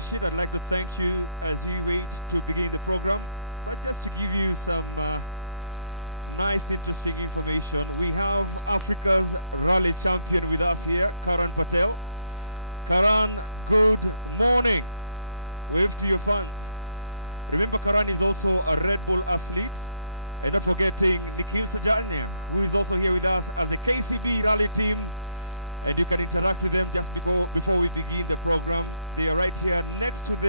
Nation. I'd like to thank you as you wait to begin the program. And just to give you some nice, interesting information, we have Africa's rally champion with us here, Karan Patel. Karan, good morning. Wave to your fans. Remember, Karan is also a Red Bull athlete. And not forgetting Nikhil Sajanya, who is also here with us as the KCB rally team. And you can interact with them just before we begin the program. They are right here next to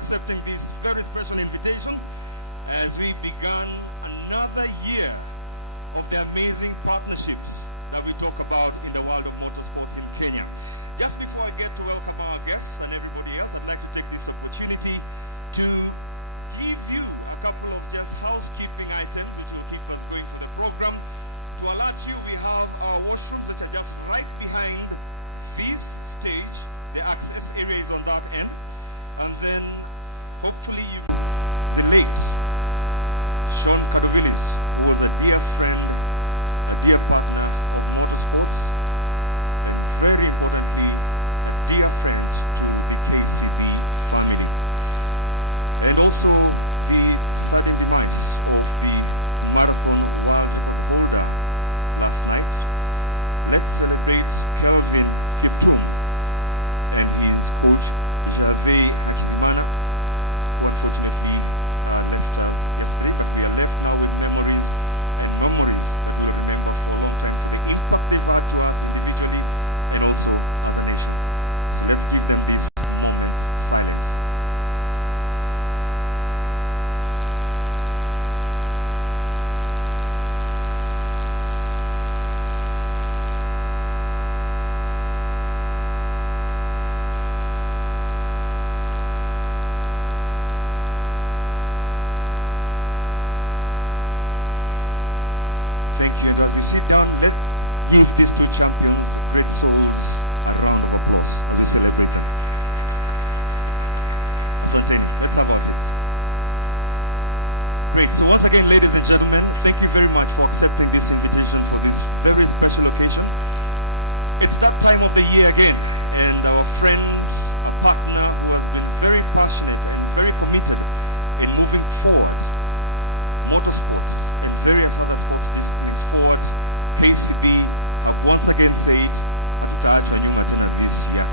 accepting this very special invitation as we began another year of the amazing partnerships that we talk about in the world of motorsports in Kenya. Just before I get to welcome our guests and everybody else, I'd like to take this opportunity to give you a couple of just housekeeping items that will keep us going for the program. To alert you, we have our washrooms that are just right behind this stage. The access area is on that end. And then, hopefully, the late Sean Padovilis, who was a dear friend, a dear partner of motorsports, and very importantly, a dear friend to the KCB family. And also the sudden demise of the marathon world recorder last night. Let's celebrate Kelvin Kiptum and his coach Gervais Hakizimana. Unfortunately, left us yesterday, but we are left now with memories and memories that we'll remember for a long time for the impact they've had to us individually and also as a nation. So let's give them these moments in silence. Thank you. And as we sit down, let's give these two champions, great souls, a round of applause as we celebrate them. Asante, let's have our seats. Great. So once again, ladies and gentlemen, thank you very much for accepting this invitation for this very special occasion. It's that time of the year again, and our friend and partner who has been very passionate and very committed in moving forward motorsports and various other sports disciplines forward, KCB, have once again said, "Hatutaachwa tena this year."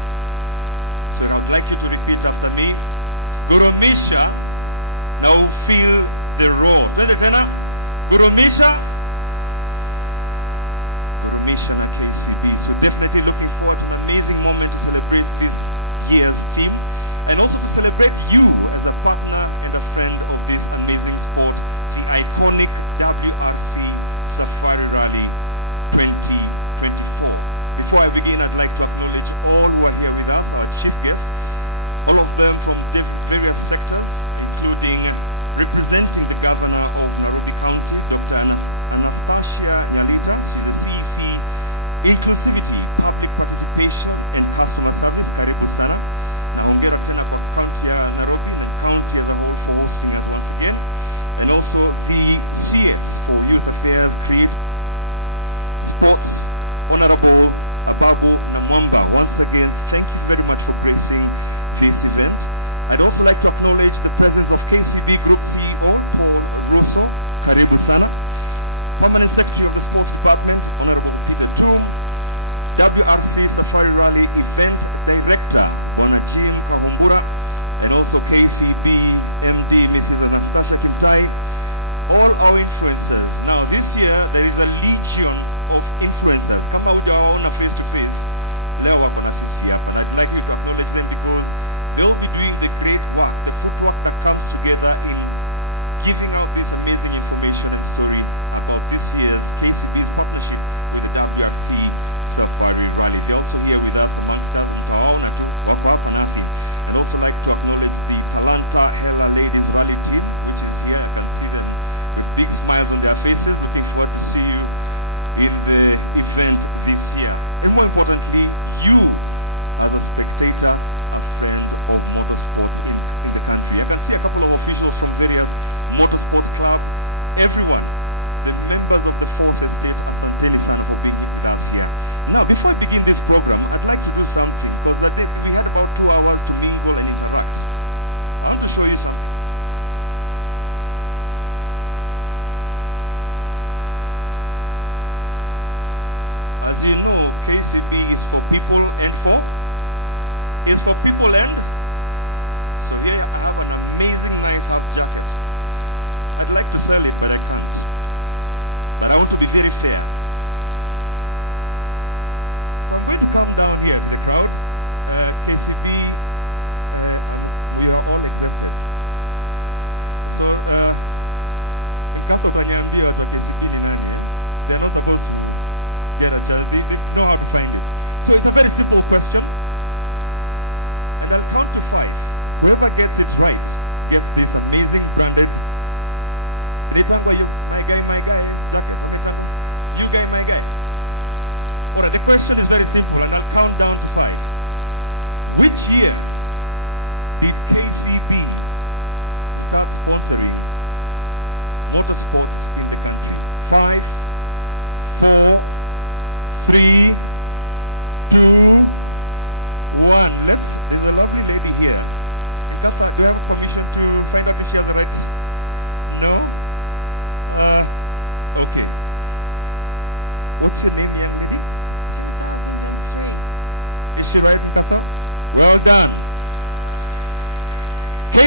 So I would like you to repeat after me. Gurumisha, now feel the roar. Twende tena. Gurumisha,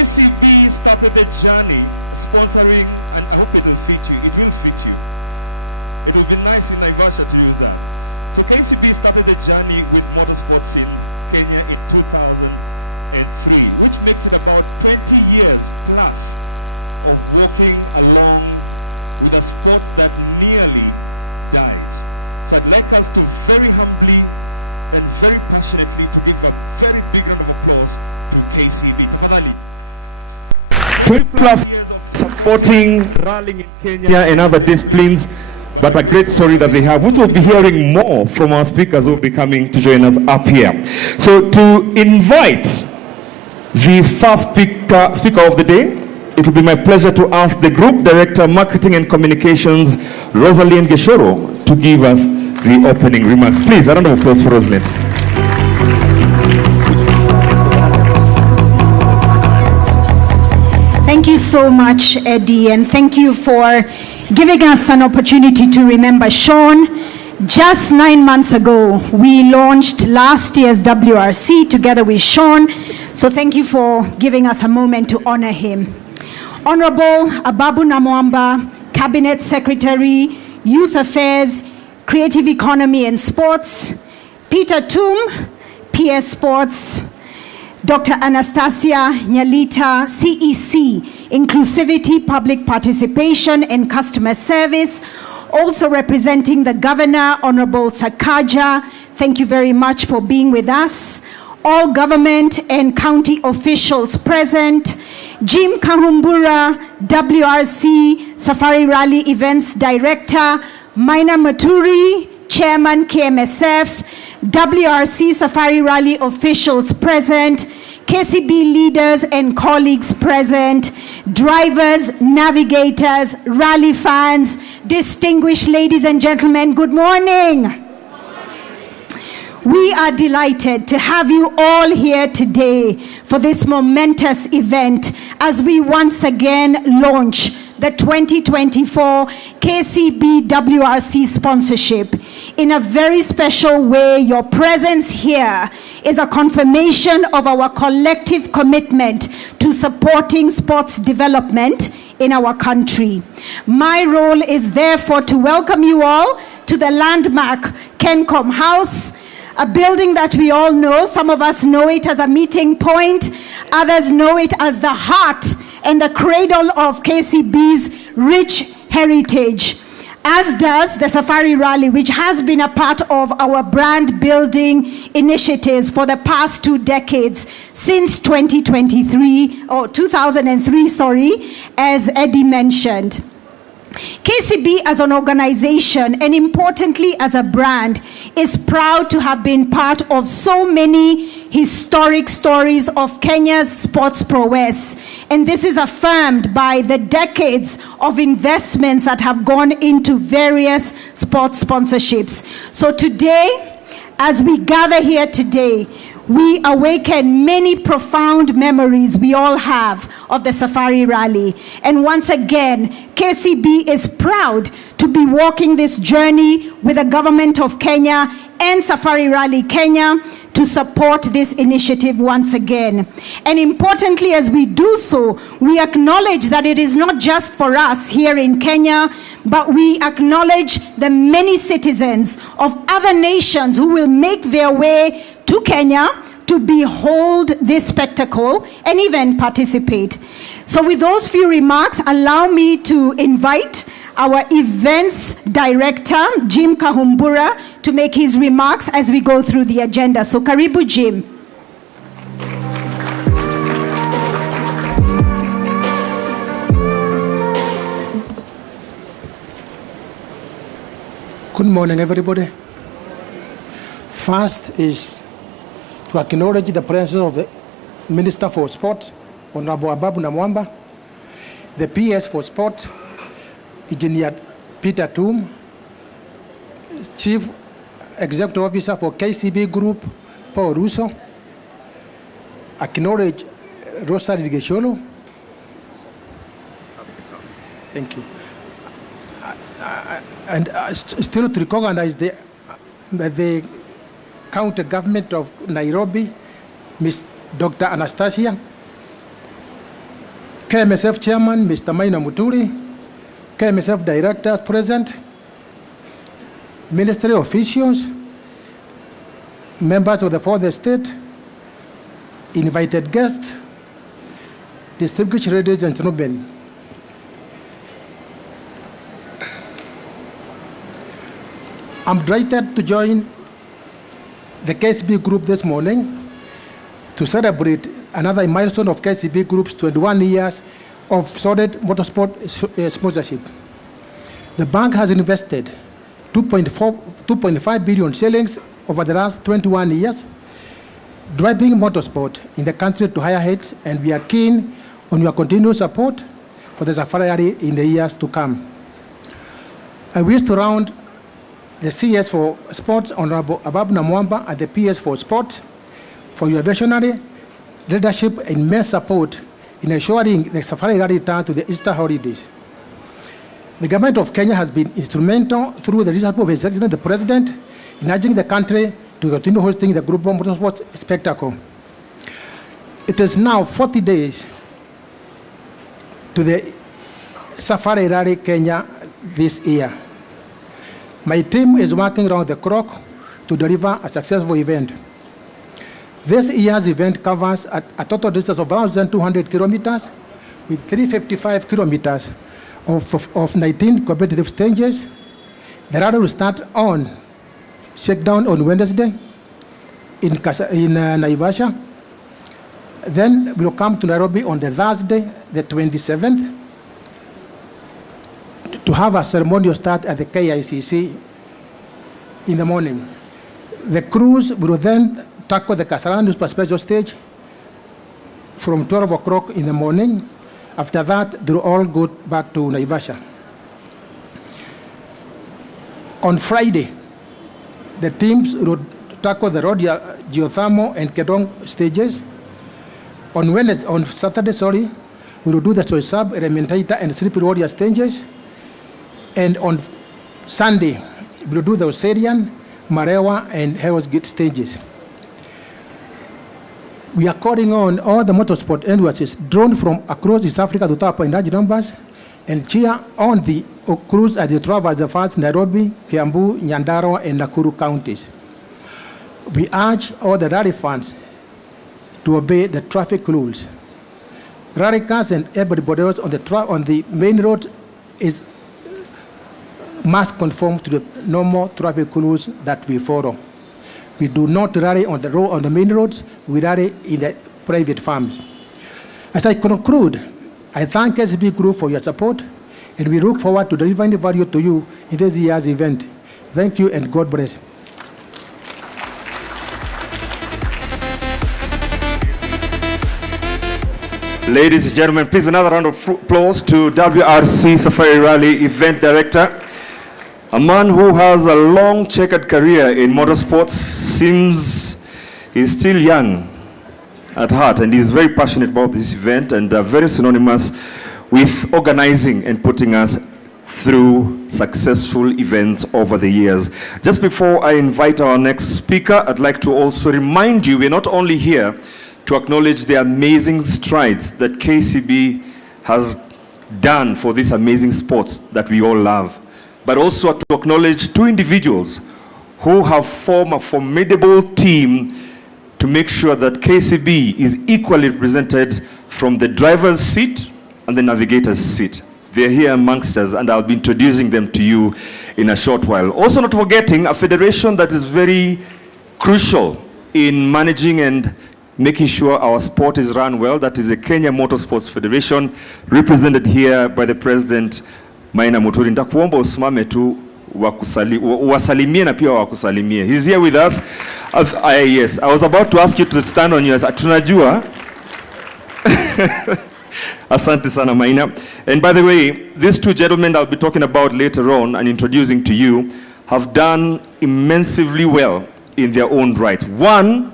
KCB started the journey sponsoring, and I hope it will fit you. It will fit you. It will be nice in Naivasha to use that. So KCB started the journey with motorsports in Kenya in 2003, which makes it about 20 years plus of walking along with a sport that nearly died. So I'd like us to very humbly and very passionately to give a very big round of applause to KCB. Tafadhali. 20 plus years of supporting rallying in Kenya and other disciplines, but a great story that they have, which we'll be hearing more from our speakers who will be coming to join us up here. So to invite the first speaker of the day, it will be my pleasure to ask the Group Director, Marketing and Communications, Rosalind Geshoro, to give us the opening remarks. Please, a round of applause for Rosalind. Thank you so much, Eddie, and thank you for giving us an opportunity to remember Sean. Just 9 months ago, we launched last year's WRC together with Sean, so thank you for giving us a moment to honor him. Honorable Ababu Namwamba, Cabinet Secretary, Youth Affairs, Creative Economy and Sports, Peter Toom, PS Sports, Dr. Anastasia Nyalita, CEC, Inclusivity, Public Participation and Customer Service, also representing the Governor, Honorable Sakaja. Thank you very much for being with us. All government and county officials present. Jim Kahumbura, WRC Safari Rally Events Director, Maina Maturi, Chairman KMSF, WRC Safari Rally officials present, KCB leaders and colleagues present, drivers, navigators, rally fans, distinguished ladies and gentlemen, good morning. We are delighted to have you all here today for this momentous event as we once again launch the 2024 KCB WRC sponsorship. In a very special way, your presence here is a confirmation of our collective commitment to supporting sports development in our country. My role is therefore to welcome you all to the landmark Kencom House, a building that we all know. Some of us know it as a meeting point, others know it as the heart and the cradle of KCB's rich heritage, as does the Safari Rally, which has been a part of our brand building initiatives for the past 2 decades, since 2003, as Eddie mentioned. KCB as an organization, and importantly as a brand, is proud to have been part of so many historic stories of Kenya's sports prowess. And this is affirmed by the decades of investments that have gone into various sports sponsorships. So today, as we gather here today, we awaken many profound memories we all have of the Safari Rally. And once again, KCB is proud to be walking this journey with the government of Kenya and Safari Rally Kenya to support this initiative once again. And importantly, as we do so, we acknowledge that it is not just for us here in Kenya, but we acknowledge the many citizens of other nations who will make their way to Kenya to behold this spectacle and even participate. So with those few remarks, allow me to invite our events director, Jim Kahumbura, to make his remarks as we go through the agenda. So karibu, Jim. Good morning, everybody. First is to acknowledge the presence of the Minister for Sport, Honorable Ababu Namwamba, the PS for Sport, Engineer Peter Toom, Chief Executive Officer for KCB Group, Paul Russo, acknowledge Rosalind Geshoro. Thank you. And still to recognize the county government of Nairobi, Ms. Dr. Anastasia, KMSF Chairman, Mr. Maina Muturi, KMSF Directors present, Ministry officials, members of the fourth estate, invited guests, distinguished ladies and gentlemen. I'm delighted to join the KCB Group this morning to celebrate another milestone of KCB Group's 21 years of solid motorsport sponsorship. The bank has invested 2.5 billion shillings over the last 21 years, driving motorsport in the country to higher heights, and we are keen on your continued support for the Safari Rally in the years to come. I wish to round the CS for Sports, Honorable Ababu Namwamba, and the PS for Sports for your visionary leadership and immense support in ensuring the Safari Rally return to the Easter holidays. The government of Kenya has been instrumental through the leadership of His Excellency the President in urging the country to continue hosting the Global Motorsports Spectacle. It is now 40 days to the Safari Rally Kenya this year. My team is working around the clock to deliver a successful event. This year's event covers a total distance of 1,200 kilometers with 355 kilometers of 19 competitive stages. The rally will start on shakedown on Wednesday in Naivasha. Then we will come to Nairobi on the Thursday, the 27th, to have a ceremonial start at the KICC in the morning. The cruise will then tackle the Kasarani Super Special Stage from 12 o'clock in the morning. After that, they will all go back to Naivasha. On Friday, the teams will tackle the Rodia, Geothermal, and Kedong stages. On Saturday, we will do the Soisab, Elementaita, and Slippery Warrior stages. And on Sunday, we will do the Osirian, Marewa, and Hell's Gate stages. We are calling on all the motorsport enthusiasts drawn from across East Africa to tap in large numbers and cheer on the crews as they traverse the fast Nairobi, Kiambu, Nyandarua, and Nakuru counties. We urge all the rally fans to obey the traffic rules. Rally cars and everybody else on the main road must conform to the normal traffic rules that we follow. We do not rally on the road, on the main roads. We rally in the private farms. As I conclude, I thank SB Group for your support, and we look forward to delivering value to you in this year's event. Thank you, and God bless. Ladies and gentlemen, please another round of applause to WRC Safari Rally Event Director. A man who has a long checkered career in motorsports, seems he's still young at heart, and he's very passionate about this event and very synonymous with organizing and putting us through successful events over the years. Just before I invite our next speaker, I'd like to also remind you we're not only here to acknowledge the amazing strides that KCB has done for these amazing sports that we all love, but also to acknowledge two individuals who have formed a formidable team to make sure that KCB is equally represented from the driver's seat and the navigator's seat. They're here amongst us, and I'll be introducing them to you in a short while. Also, not forgetting a federation that is very crucial in managing and making sure our sport is run well. That is the Kenya Motorsports Federation, represented here by the President Maina Muturi. Nitakuomba usimame tu wasalimie na pia wakusalimie. He's here with us. Yes, I was about to ask you to stand on yours. Tunajua. Asante sana Maina. And by the way, these two gentlemen I'll be talking about later on and introducing to you have done immensely well in their own right. One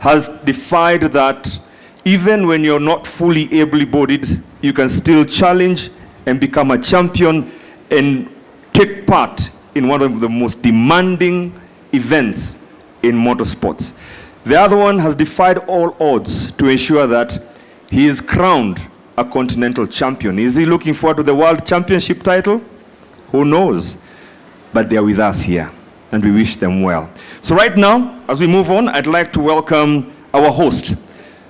has defied that even when you're not fully able-bodied, you can still challenge and become a champion and take part in one of the most demanding events in motorsports. The other one has defied all odds to ensure that he is crowned a continental champion. Is he looking forward to the world championship title? Who knows? But they are with us here, and we wish them well. So right now, as we move on, I'd like to welcome our host.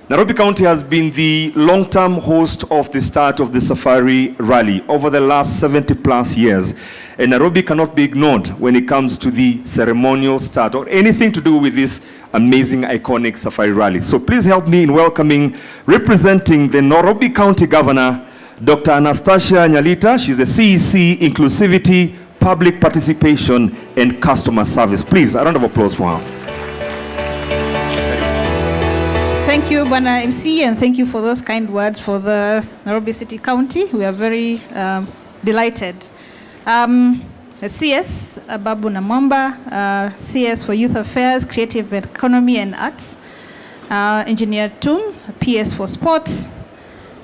Nairobi County has been the long-term host of the start of the Safari Rally over the last 70 plus years. And Nairobi cannot be ignored when it comes to the ceremonial start or anything to do with this amazing, iconic Safari Rally. So please help me in welcoming, representing the Nairobi County Governor, Dr. Anastasia Nyalita. She's the CEC, Inclusivity, Public Participation, and Customer Service. Please, a round of applause for her. Thank you, Bwana MC, and thank you for those kind words for the Nairobi City County. We are very delighted. The CS, Babu Namwamba, CS for Youth Affairs, Creative Economy and Arts, Engineer Tum, PS for Sports,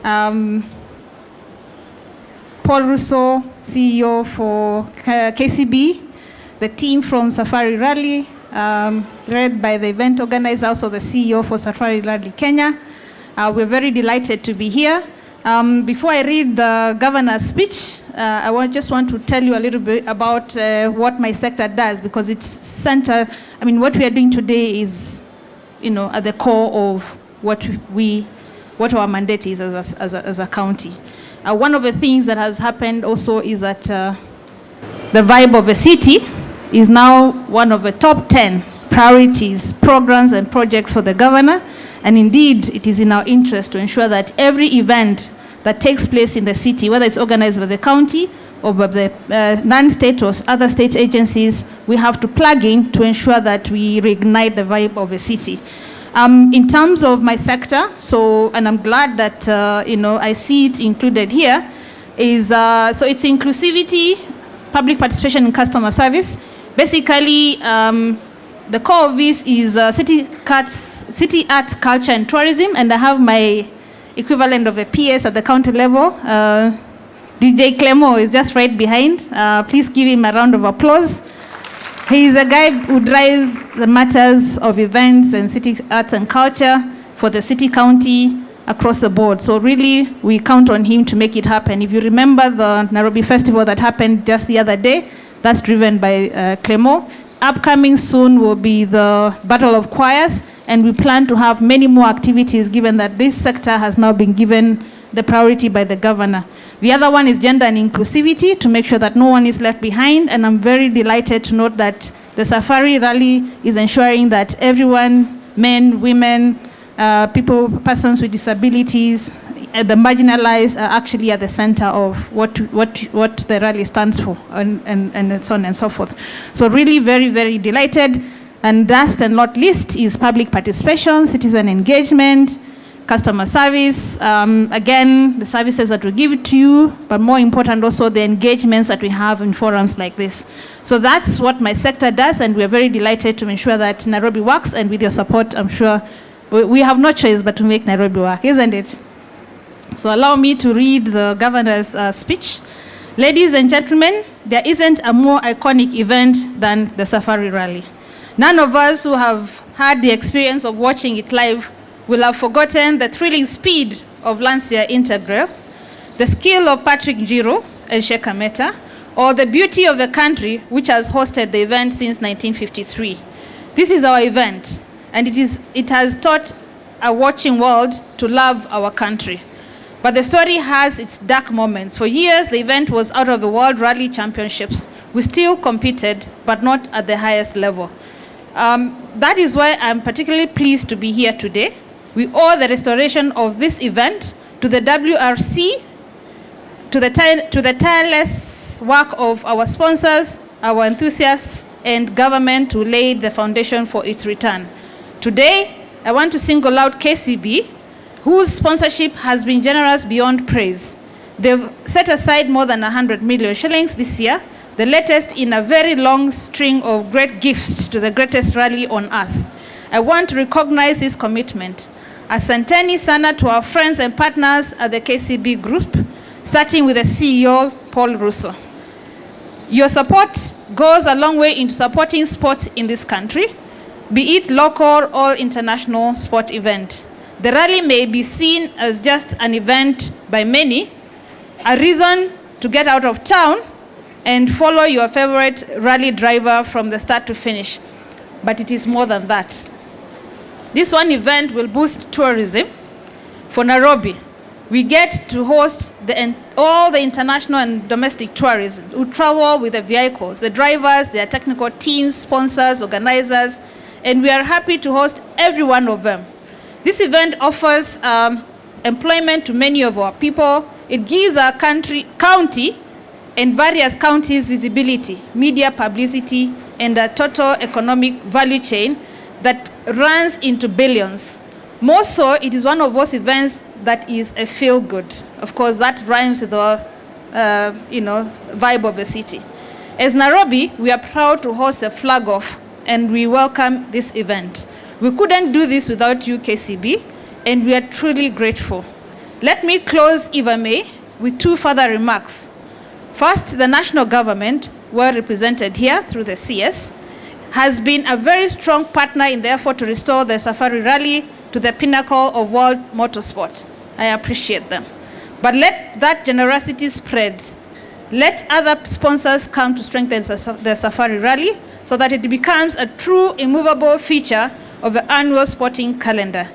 Paul Russo, CEO for KCB, the team from Safari Rally, led by the event organizer, also the CEO for Safari Rally Kenya. We're very delighted to be here. Before I read the governor's speech, I just want to tell you a little bit about what my sector does, because it's center. I mean, what we are doing today is, at the core of what our mandate is as a county. One of the things that has happened also is that the Vibe of a City is now one of the top 10 priorities, programs, and projects for the governor. And indeed, it is in our interest to ensure that every event that takes place in the city, whether it's organized by the county or by the non-state or other state agencies, we have to plug in to ensure that we reignite the vibe of a city. In terms of my sector, and I'm glad that I see it included here, so it's inclusivity, public participation, and customer service. Basically, the core of this is city arts, culture, and tourism, and I have my equivalent of a PS at the county level. DJ Clemo is just right behind. Please give him a round of applause. He is a guy who drives the matters of events and city arts and culture for the city county across the board. So really, we count on him to make it happen. If you remember the Nairobi Festival that happened just the other day, that's driven by Clemo. Upcoming soon will be the Battle of Choirs, and we plan to have many more activities given that this sector has now been given the priority by the governor. The other one is gender and inclusivity, to make sure that no one is left behind, and I'm very delighted to note that the Safari Rally is ensuring that everyone, men, women, persons with disabilities, the marginalized are actually at the center of what the rally stands for, and so on and so forth. So really very, very delighted. And last and not least is public participation, citizen engagement, customer service. Again, the services that we give to you, but more important also the engagements that we have in forums like this. So that's what my sector does, and we're very delighted to ensure that Nairobi works, and with your support, I'm sure we have no choice but to make Nairobi work, isn't it? So allow me to read the governor's speech. Ladies and gentlemen, there isn't a more iconic event than the Safari Rally. None of us who have had the experience of watching it live will have forgotten the thrilling speed of Lancia Integral, the skill of Patrick Njiro and Sheikh Kameta, or the beauty of the country which has hosted the event since 1953. This is our event, and it has taught a watching world to love our country. But the story has its dark moments. For years, the event was out of the World Rally Championships. We still competed, but not at the highest level. That is why I'm particularly pleased to be here today. We owe the restoration of this event to the WRC, to the tireless work of our sponsors, our enthusiasts, and government who laid the foundation for its return. Today, I want to single out KCB, whose sponsorship has been generous beyond praise. They've set aside more than 100 million shillings this year, the latest in a very long string of great gifts to the greatest rally on earth. I want to recognize this commitment. Asanteni sana to our friends and partners at the KCB Group, starting with the CEO, Paul Russo. Your support goes a long way into supporting sports in this country, be it local or international sport event. The rally may be seen as just an event by many, a reason to get out of town and follow your favorite rally driver from the start to finish. But it is more than that. This one event will boost tourism. For Nairobi, we get to host all the international and domestic tourists who travel with the vehicles, the drivers, their technical teams, sponsors, organizers, and we are happy to host every one of them. This event offers employment to many of our people. It gives our county and various counties visibility, media publicity, and a total economic value chain that runs into billions. More so, it is one of those events that is a feel-good. Of course, that rhymes with the vibe of the city. As Nairobi, we are proud to host the flag-off, and we welcome this event. We couldn't do this without you, KCB, and we are truly grateful. Let me close, if I may, with two further remarks. First, the national government, well represented here through the CS, has been a very strong partner in the effort to restore the Safari Rally to the pinnacle of world motorsport. I appreciate them. But let that generosity spread. Let other sponsors come to strengthen the Safari Rally so that it becomes a true immovable feature of the annual sporting calendar.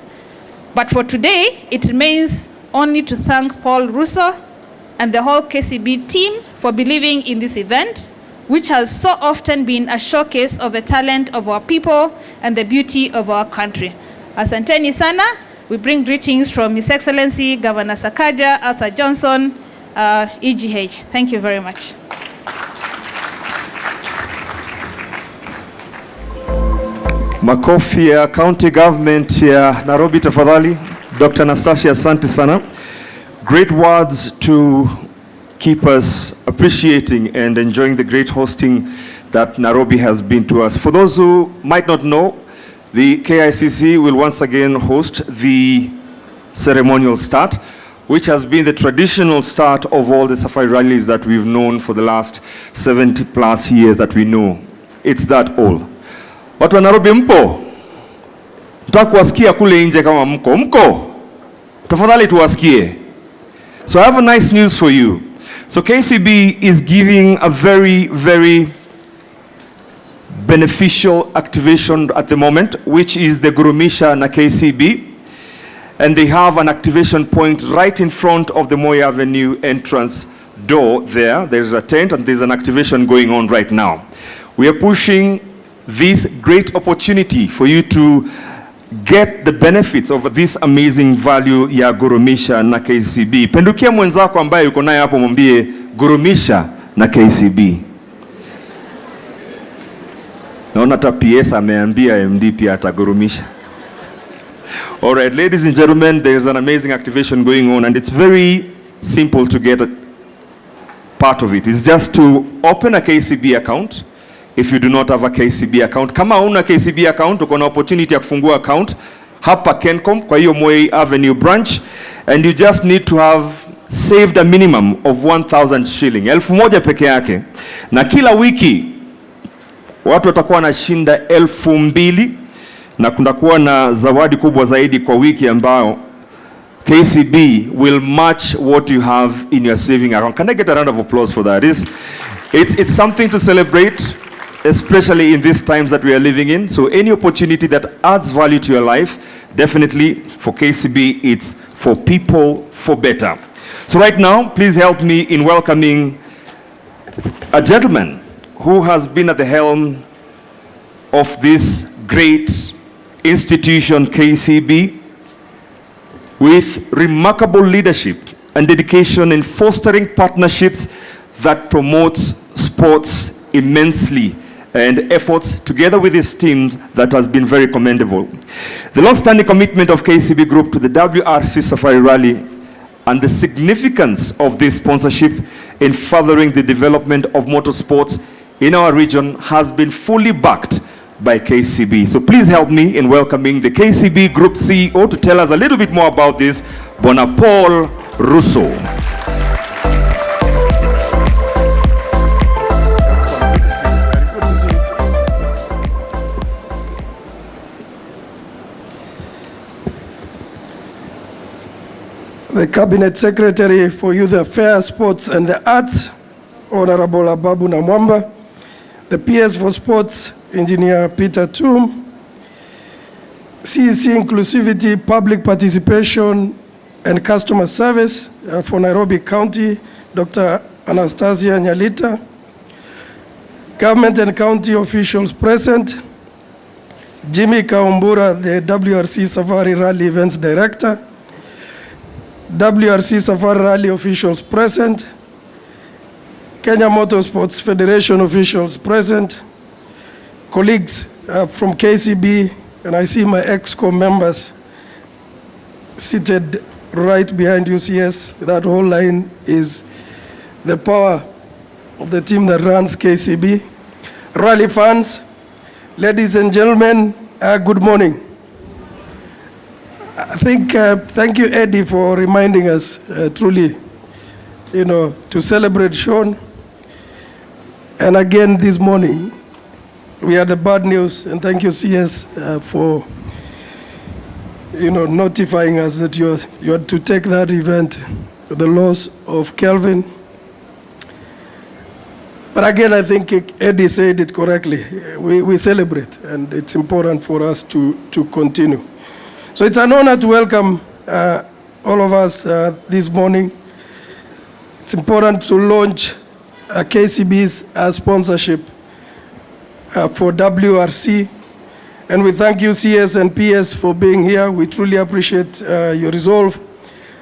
But for today, it remains only to thank Paul Russo and the whole KCB team for believing in this event, which has so often been a showcase of the talent of our people and the beauty of our country. Asanteni sana. We bring greetings from His Excellency Governor Sakaja, Arthur Johnson, EGH. Thank you very much. Makofi ya County Government ya Nairobi tafadhali. Dr. Anastasia, asante sana. Great words to keep us appreciating and enjoying the great hosting that Nairobi has been to us. For those who might not know, the KICC will once again host the ceremonial start, which has been the traditional start of all the Safari rallies that we've known for the last 70 plus years that we know. It's that old. Watu wa Nairobi mpo? Nataka kuwasikia kule nje kama mko. Mko? Tafadhali tuwasikie. So I have a nice news for you. So KCB is giving a very, very beneficial activation at the moment, which is the Gurumisha na KCB. And they have an activation point right in front of the Moi Avenue entrance door there. There's a tent and there's an activation going on right now. We are pushing this great opportunity for you to get the benefits of this amazing value ya Gurumisha na KCB. Pendukia mwenzako ambaye yuko naye hapo mwambie Gurumisha na KCB. Naona hata PS ameambia MD pia atagurumisha. All right, ladies and gentlemen, there's an amazing activation going on and it's very simple to get a part of it. It's just to open a KCB account. If you do not have a KCB account, kama una KCB account, uko na opportunity ya kufungua account hapa Kencom kwa hiyo Moi Avenue branch, and you just need to have saved a minimum of 1,000 shilling, 1,000 peke yake, na kila wiki watu watakuwa wanashinda 2,000 na kundakuwa na zawadi kubwa zaidi kwa wiki ambao KCB will match what you have in your saving account. Can I get a round of applause for that? It's something to celebrate, especially in these times that we are living in. So any opportunity that adds value to your life, definitely for KCB, it's for people, for better. So right now, please help me in welcoming a gentleman who has been at the helm of this great institution, KCB, with remarkable leadership and dedication in fostering partnerships that promotes sports immensely, and efforts together with his teams that has been very commendable. The long-standing commitment of KCB Group to the WRC Safari Rally and the significance of this sponsorship in furthering the development of motorsports in our region has been fully backed by KCB. So please help me in welcoming the KCB Group CEO to tell us a little bit more about this, Bwana Paul Russo. the Cabinet Secretary for Youth Affairs, Sports and the Arts, Honorable Ababu Namwamba, the PS for Sports, Engineer Peter Toom, CEC Inclusivity, Public Participation and Customer Service for Nairobi County, Dr. Anastasia Nyalita, Government and County officials present, Jimmy Kaumbura, the WRC Safari Rally Events Director, WRC Safari Rally officials present, Kenya Motorsports Federation officials present, colleagues from KCB, and I see my EXCO members seated right behind UCS. That whole line is the power of the team that runs KCB. Rally fans, ladies and gentlemen, good morning. I think, thank you, Eddie, for reminding us truly, to celebrate Sean. And again this morning, we had the bad news, and thank you, CS, for notifying us that you had to take that event, the loss of Kelvin. But again, I think Eddie said it correctly. We celebrate, and it's important for us to continue. So it's an honor to welcome all of us this morning. It's important to launch KCB's sponsorship for WRC. And we thank you, CS and PS, for being here. We truly appreciate your resolve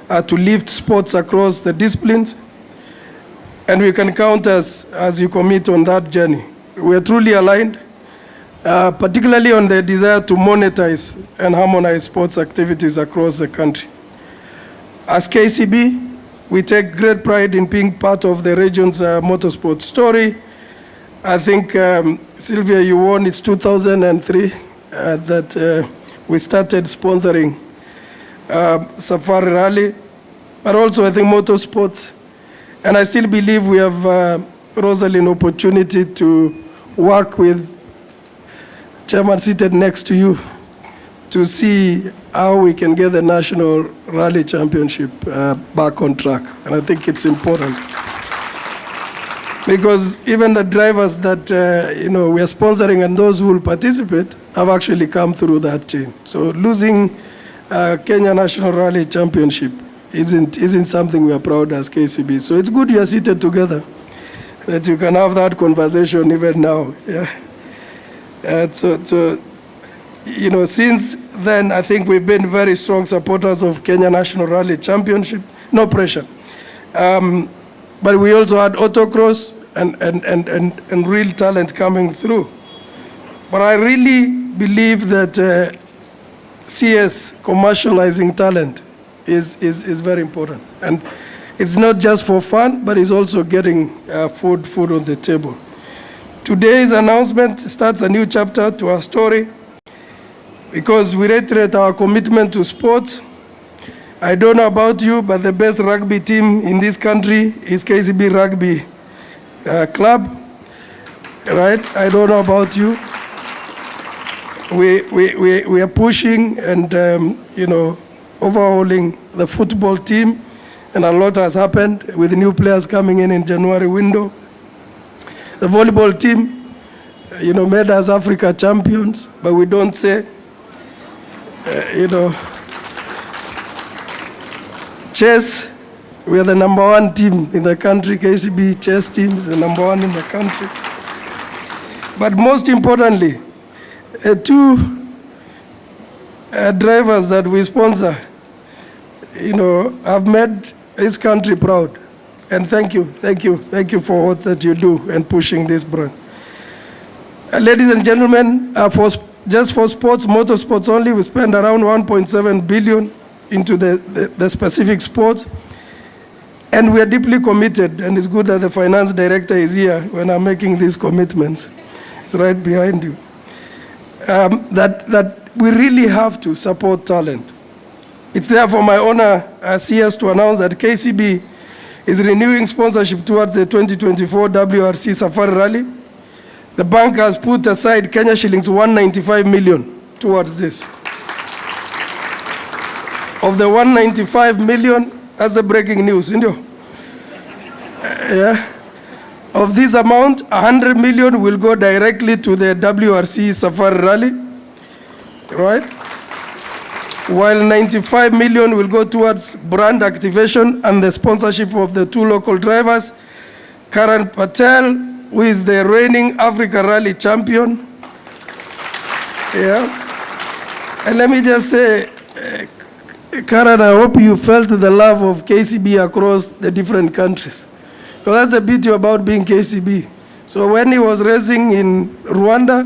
to lift sports across the disciplines. And we can count us as you commit on that journey. We are truly aligned, particularly on the desire to monetize and harmonize sports activities across the country. As KCB, we take great pride in being part of the region's motorsport story. I think, Sylvia, you won, it's 2003 that we started sponsoring Safari Rally, but also I think motorsports. And I still believe we have, Rosalind, opportunity to work with Chairman seated next to you to see how we can get the National Rally Championship back on track. And I think it's important. Because even the drivers that we are sponsoring and those who will participate have actually come through that chain. So losing Kenya National Rally Championship isn't something we are proud as KCB. So it's good you are seated together, that you can have that conversation even now. Yeah. Since then, I think we've been very strong supporters of Kenya National Rally Championship. No pressure. But we also had autocross and real talent coming through. But I really believe that CS commercializing talent is very important. And it's not just for fun, but it's also getting food on the table. Today's announcement starts a new chapter to our story because we reiterate our commitment to sports. I don't know about you, but the best rugby team in this country is KCB Rugby Club, right? I don't know about you. We are pushing and, overhauling the football team, and a lot has happened with new players coming in January window. The volleyball team, made us Africa champions, but we don't say, chess, we are the #1 team in the country. KCB chess team is the #1 in the country. But most importantly, two drivers that we sponsor, have made this country proud. And thank you for what that you do and pushing this brand. Ladies and gentlemen, just for sports, motorsports only, we spend around 1.7 billion into the specific sports. And we are deeply committed, and it's good that the finance director is here when I'm making these commitments. It's right behind you. That we really have to support talent. It's therefore my honor as CS to announce that KCB is renewing sponsorship towards the 2024 WRC Safari Rally. The bank has put aside Kenya shillings 195 million towards this. Of the 195 million, That's the breaking news, isn't it? Yeah. Of this amount, 100 million will go directly to the WRC Safari Rally, right? While 95 million will go towards brand activation and the sponsorship of the 2 local drivers, Karan Patel, who is the reigning Africa Rally champion. Yeah. And let me just say, Karan, I hope you felt the love of KCB across the different countries. Because that's the beauty about being KCB. So when he was racing in Rwanda,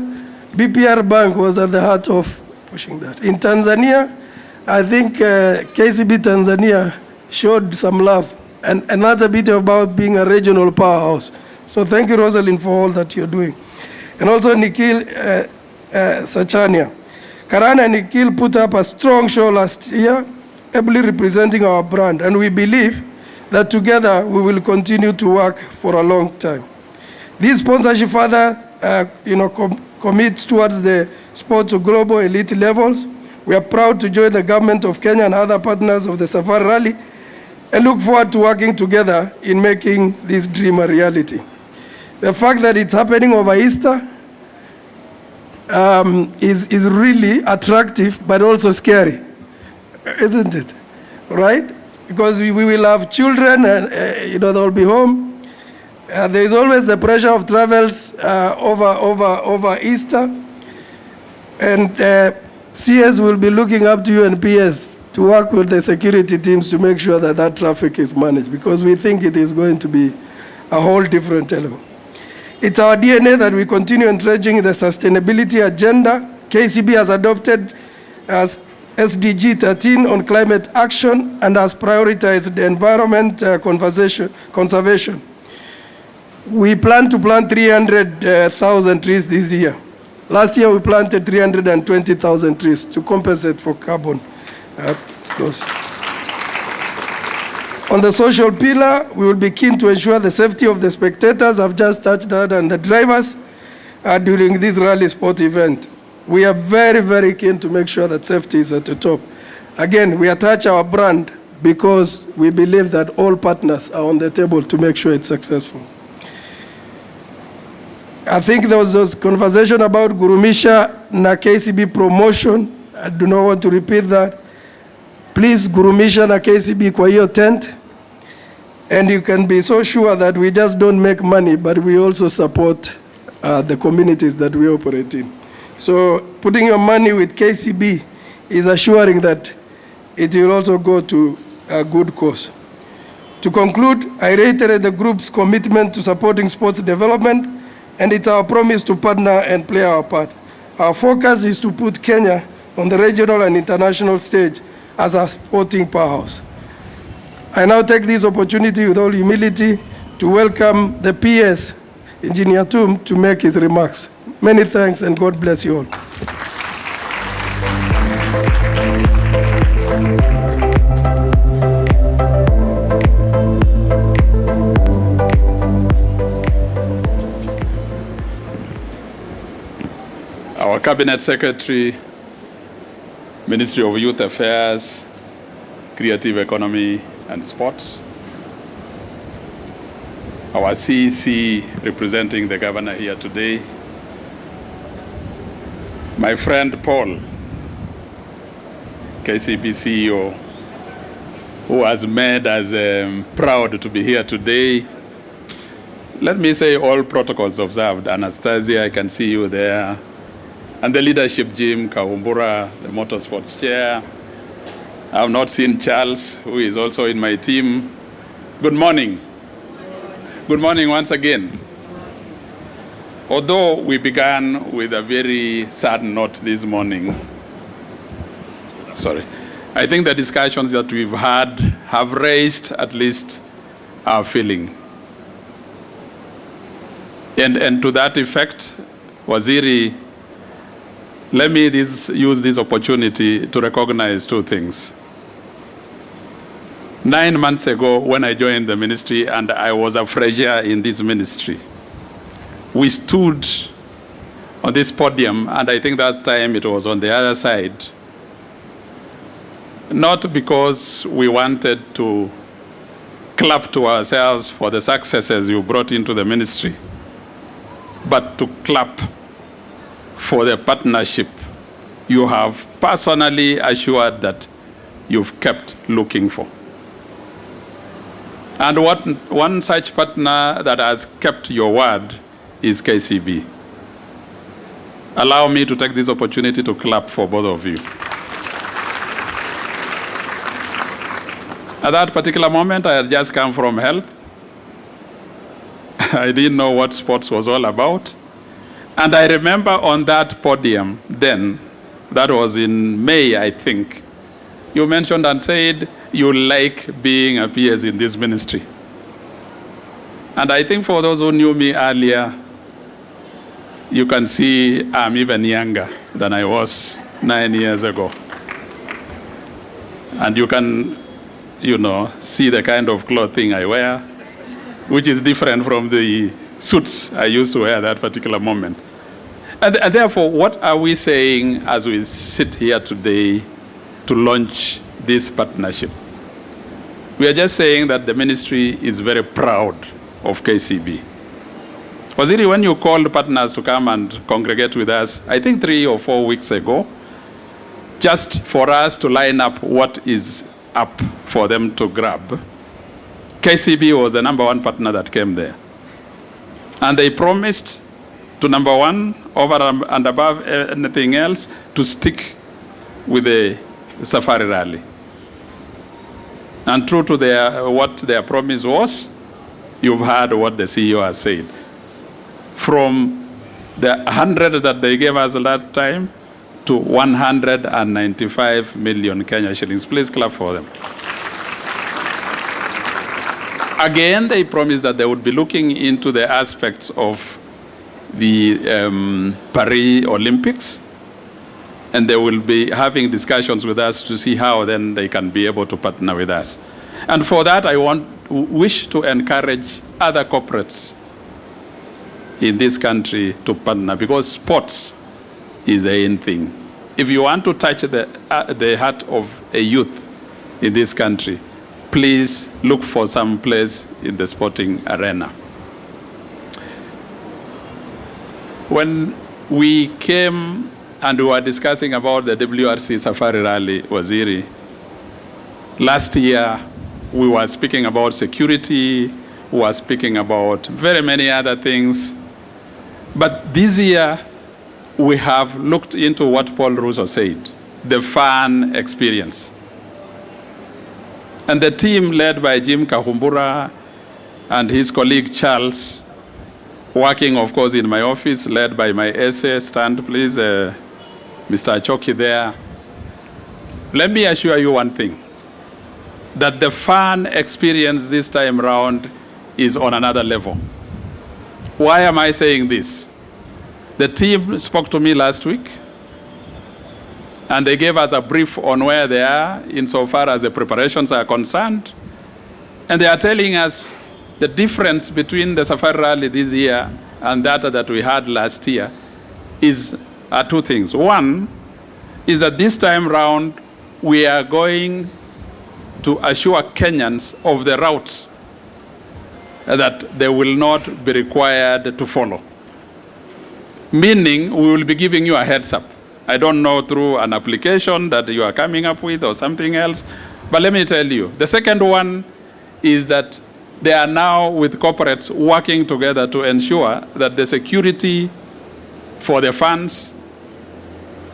BPR Bank was at the heart of pushing that. In Tanzania, I think KCB Tanzania showed some love. And that's the beauty about being a regional powerhouse. So thank you, Rosalind, for all that you're doing. And also Nikhil Sachania. Karan and Nikhil put up a strong show last year, ably representing our brand. And we believe that together we will continue to work for a long time. This sponsorship further commits towards the sport to global elite levels. We are proud to join the government of Kenya and other partners of the Safari Rally and look forward to working together in making this dream a reality. The fact that it's happening over Easter is really attractive but also scary, isn't it? Right? Because we will have children and they'll be home. There is always the pressure of travels over Easter, and CS will be looking up to you and PS to work with the security teams to make sure that that traffic is managed, because we think it is going to be a whole different element. It's our DNA that we continue entrenching the sustainability agenda. KCB has adopted as SDG 13 on climate action and has prioritized the environment conservation. We plan to plant 300,000 trees this year. Last year we planted 320,000 trees to compensate for carbon loss. On the social pillar, we will be keen to ensure the safety of the spectators. I've just touched that, and the drivers during this rally sport event. We are very, very keen to make sure that safety is at the top. Again, we attach our brand because we believe that all partners are on the table to make sure it's successful. I think there was this conversation about Gurumisha na KCB promotion. I do not want to repeat that. Please, Gurumisha na KCB kwa hiyo tent. And you can be so sure that we just don't make money, but we also support the communities that we operate in. So putting your money with KCB is assuring that it will also go to a good cause. To conclude, I reiterate the group's commitment to supporting sports development, and it's our promise to partner and play our part. Our focus is to put Kenya on the regional and international stage as a sporting powerhouse. I now take this opportunity with all humility to welcome the PS, Engineer Tum, to make his remarks. Many thanks and God bless you all. Our Cabinet Secretary, Ministry of Youth Affairs, Creative Economy and Sports, our CEC representing the Governor here today, my friend Paul, KCB CEO, who has made us proud to be here today. Let me say all protocols observed. Anastasia, I can see you there. And the leadership, Jim Kahumbura, the motorsports chair. I have not seen Charles, who is also in my team. Good morning. Good morning once again. Although we began with a very sad note this morning, I think the discussions that we've had have raised at least our feeling. And to that effect, Waziri, let me use this opportunity to recognize two things. 9 months ago, when I joined the ministry and I was a fresher in this ministry, we stood on this podium, and I think that time it was on the other side, not because we wanted to clap to ourselves for the successes you brought into the ministry, but to clap for the partnership you have personally assured that you've kept looking for. And one such partner that has kept your word is KCB. Allow me to take this opportunity to clap for both of you. At that particular moment, I had just come from health. I didn't know what sports was all about. And I remember on that podium then, that was in May, I think, you mentioned and said you like being a PS in this ministry. And I think for those who knew me earlier, you can see I'm even younger than I was 9 years ago. And you can, see the kind of clothing I wear, which is different from the suits I used to wear at that particular moment. And therefore, what are we saying as we sit here today to launch this partnership? We are just saying that the ministry is very proud of KCB. Waziri, when you called partners to come and congregate with us, I think 3 or 4 weeks ago, just for us to line up what is up for them to grab, KCB was the #1 partner that came there. And they promised to #1, over and above anything else, to stick with the Safari Rally. And true to what their promise was, you've heard what the CEO has said. From the 100 that they gave us at that time to 195 million Kenya shillings. Please clap for them. Again, they promised that they would be looking into the aspects of the Paris Olympics, and they will be having discussions with us to see how then they can be able to partner with us. And for that, I wish to encourage other corporates in this country to partner, because sports is a in thing. If you want to touch the heart of a youth in this country, please look for some place in the sporting arena. When we came and we were discussing about the WRC Safari Rally, Waziri, last year we were speaking about security, we were speaking about very many other things. But this year, we have looked into what Paul Russo said, the fan experience. And the team led by Jim Kahumbura and his colleague Charles, working, of course, in my office, led by my SA, stand please, Mr. Choki there. Let me assure you one thing, that the fan experience this time around is on another level. Why am I saying this? The team spoke to me last week, and they gave us a brief on where they are insofar as the preparations are concerned. And they are telling us the difference between the Safari Rally this year and that we had last year are two things. One is that this time round, we are going to assure Kenyans of the routes that they will not be required to follow. Meaning, we will be giving you a heads up. I don't know through an application that you are coming up with or something else, but let me tell you. The second one is that they are now with corporates working together to ensure that the security for the fans,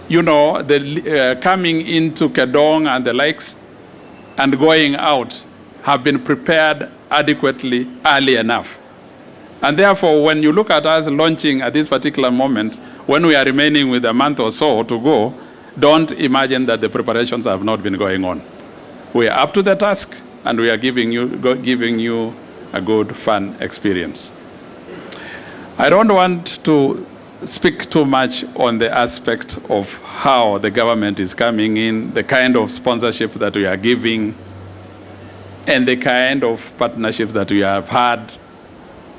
coming into Kedong and the likes and going out have been prepared adequately early enough. And therefore, when you look at us launching at this particular moment, when we are remaining with a month or so to go, don't imagine that the preparations have not been going on. We are up to the task, and we are giving you a good, fun experience. I don't want to speak too much on the aspect of how the government is coming in, the kind of sponsorship that we are giving, and the kind of partnerships that we have had,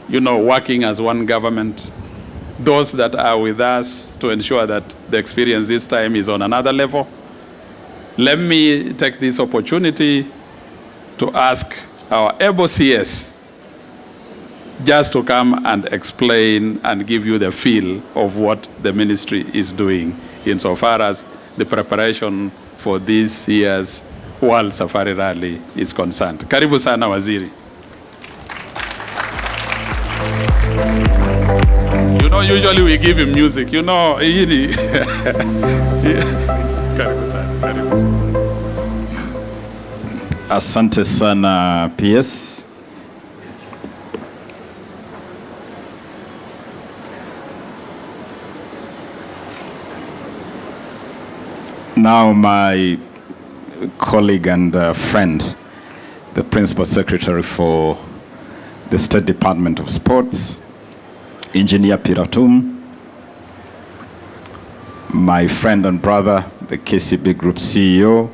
working as one government, those that are with us to ensure that the experience this time is on another level. Let me take this opportunity to ask our able CS just to come and explain and give you the feel of what the ministry is doing insofar as the preparation for this year's World Safari Rally is concerned. Karibu sana waziri. You know, usually we give him music. You know, karibu sana, karibu sana. Asante sana PS. Now my colleague and friend, the Principal Secretary for the State Department of Sports, Engineer Peter Tum, my friend and brother, the KCB Group CEO,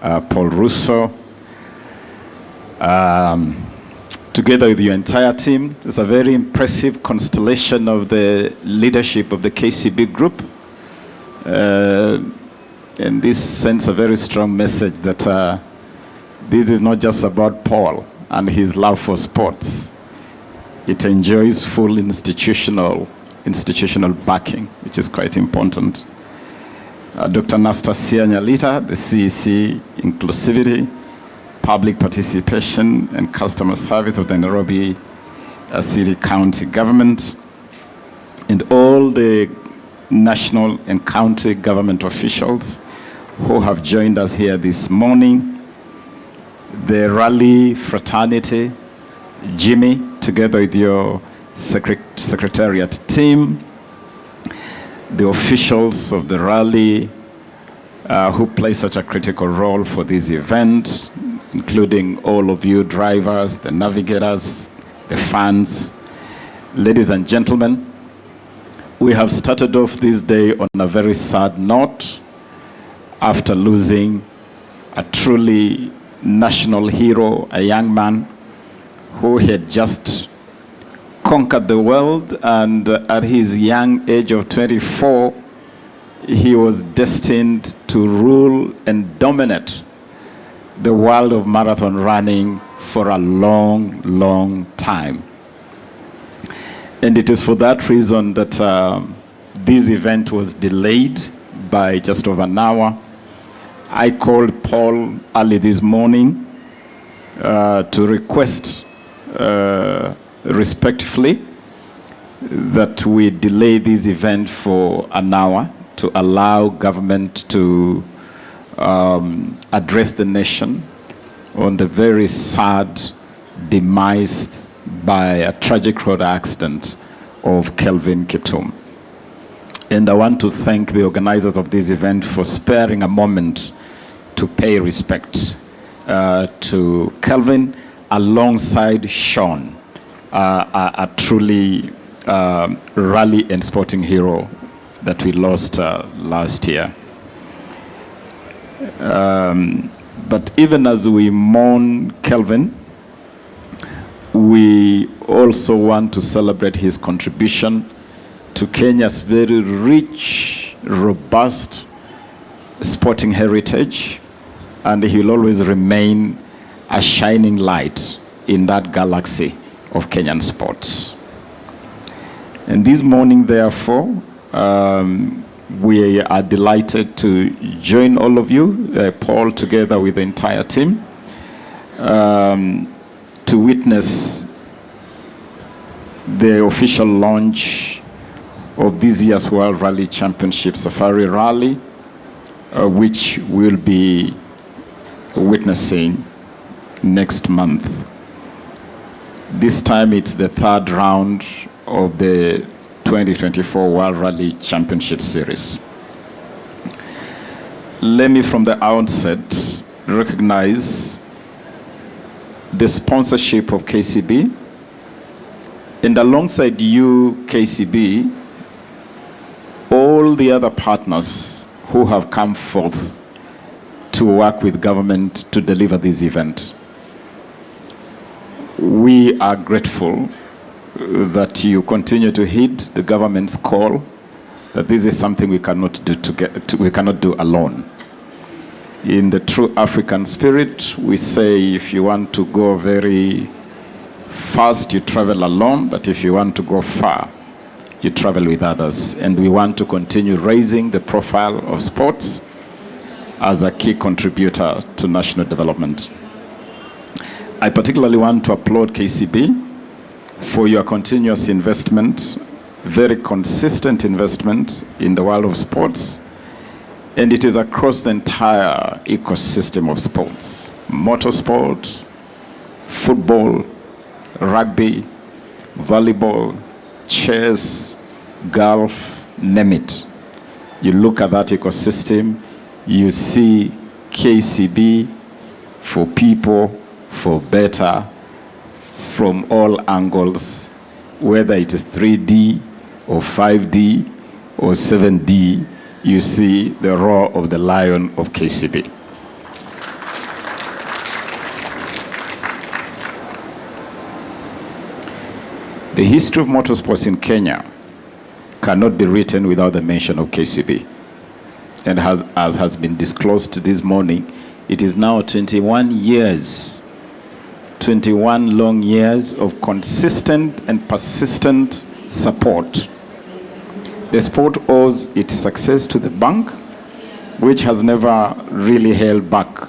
Paul Russo, together with your entire team. It's a very impressive constellation of the leadership of the KCB Group. And this sends a very strong message that this is not just about Paul and his love for sports. It enjoys full institutional backing, which is quite important. Dr. Anastasia Nyalita, the CEC Inclusivity, Public Participation and Customer Service of the Nairobi City County Government, and all the national and county government officials who have joined us here this morning, the rally fraternity, Jimmy, together with your secretariat team, the officials of the rally who play such a critical role for this event, including all of you drivers, the navigators, the fans. Ladies and gentlemen, we have started off this day on a very sad note after losing a truly national hero, a young man who had just conquered the world, and at his young age of 24, he was destined to rule and dominate the world of marathon running for a long, long time. And it is for that reason that this event was delayed by just over an hour. I called Paul early this morning to request respectfully that we delay this event for an hour to allow government to address the nation on the very sad demise by a tragic road accident of Kelvin Kiptum. And I want to thank the organizers of this event for sparing a moment to pay respect to Kelvin alongside Sean, a truly rally and sporting hero that we lost last year. But even as we mourn Kelvin, we also want to celebrate his contribution to Kenya's very rich, robust sporting heritage, and he will always remain a shining light in that galaxy of Kenyan sports. And this morning, therefore, we are delighted to join all of you, Paul, together with the entire team, to witness the official launch of this year's World Rally Championship Safari Rally, which we'll be witnessing next month. This time it's the third round of the 2024 World Rally Championship Series. Let me from the outset recognize the sponsorship of KCB, and alongside you, KCB, all the other partners who have come forth to work with government to deliver this event. We are grateful that you continue to heed the government's call, that this is something we cannot do alone. In the true African spirit, we say if you want to go very fast, you travel alone, but if you want to go far, you travel with others. And we want to continue raising the profile of sports as a key contributor to national development. I particularly want to applaud KCB for your continuous investment, very consistent investment in the world of sports, and it is across the entire ecosystem of sports: motorsport, football, rugby, volleyball, chess, golf, name it. You look at that ecosystem, you see KCB for people, for better, from all angles, whether it is 3D or 5D or 7D, you see the roar of the lion of KCB. The history of motorsports in Kenya cannot be written without the mention of KCB. And as has been disclosed this morning, it is now 21 years, 21 long years of consistent and persistent support. The sport owes its success to the bank, which has never really held back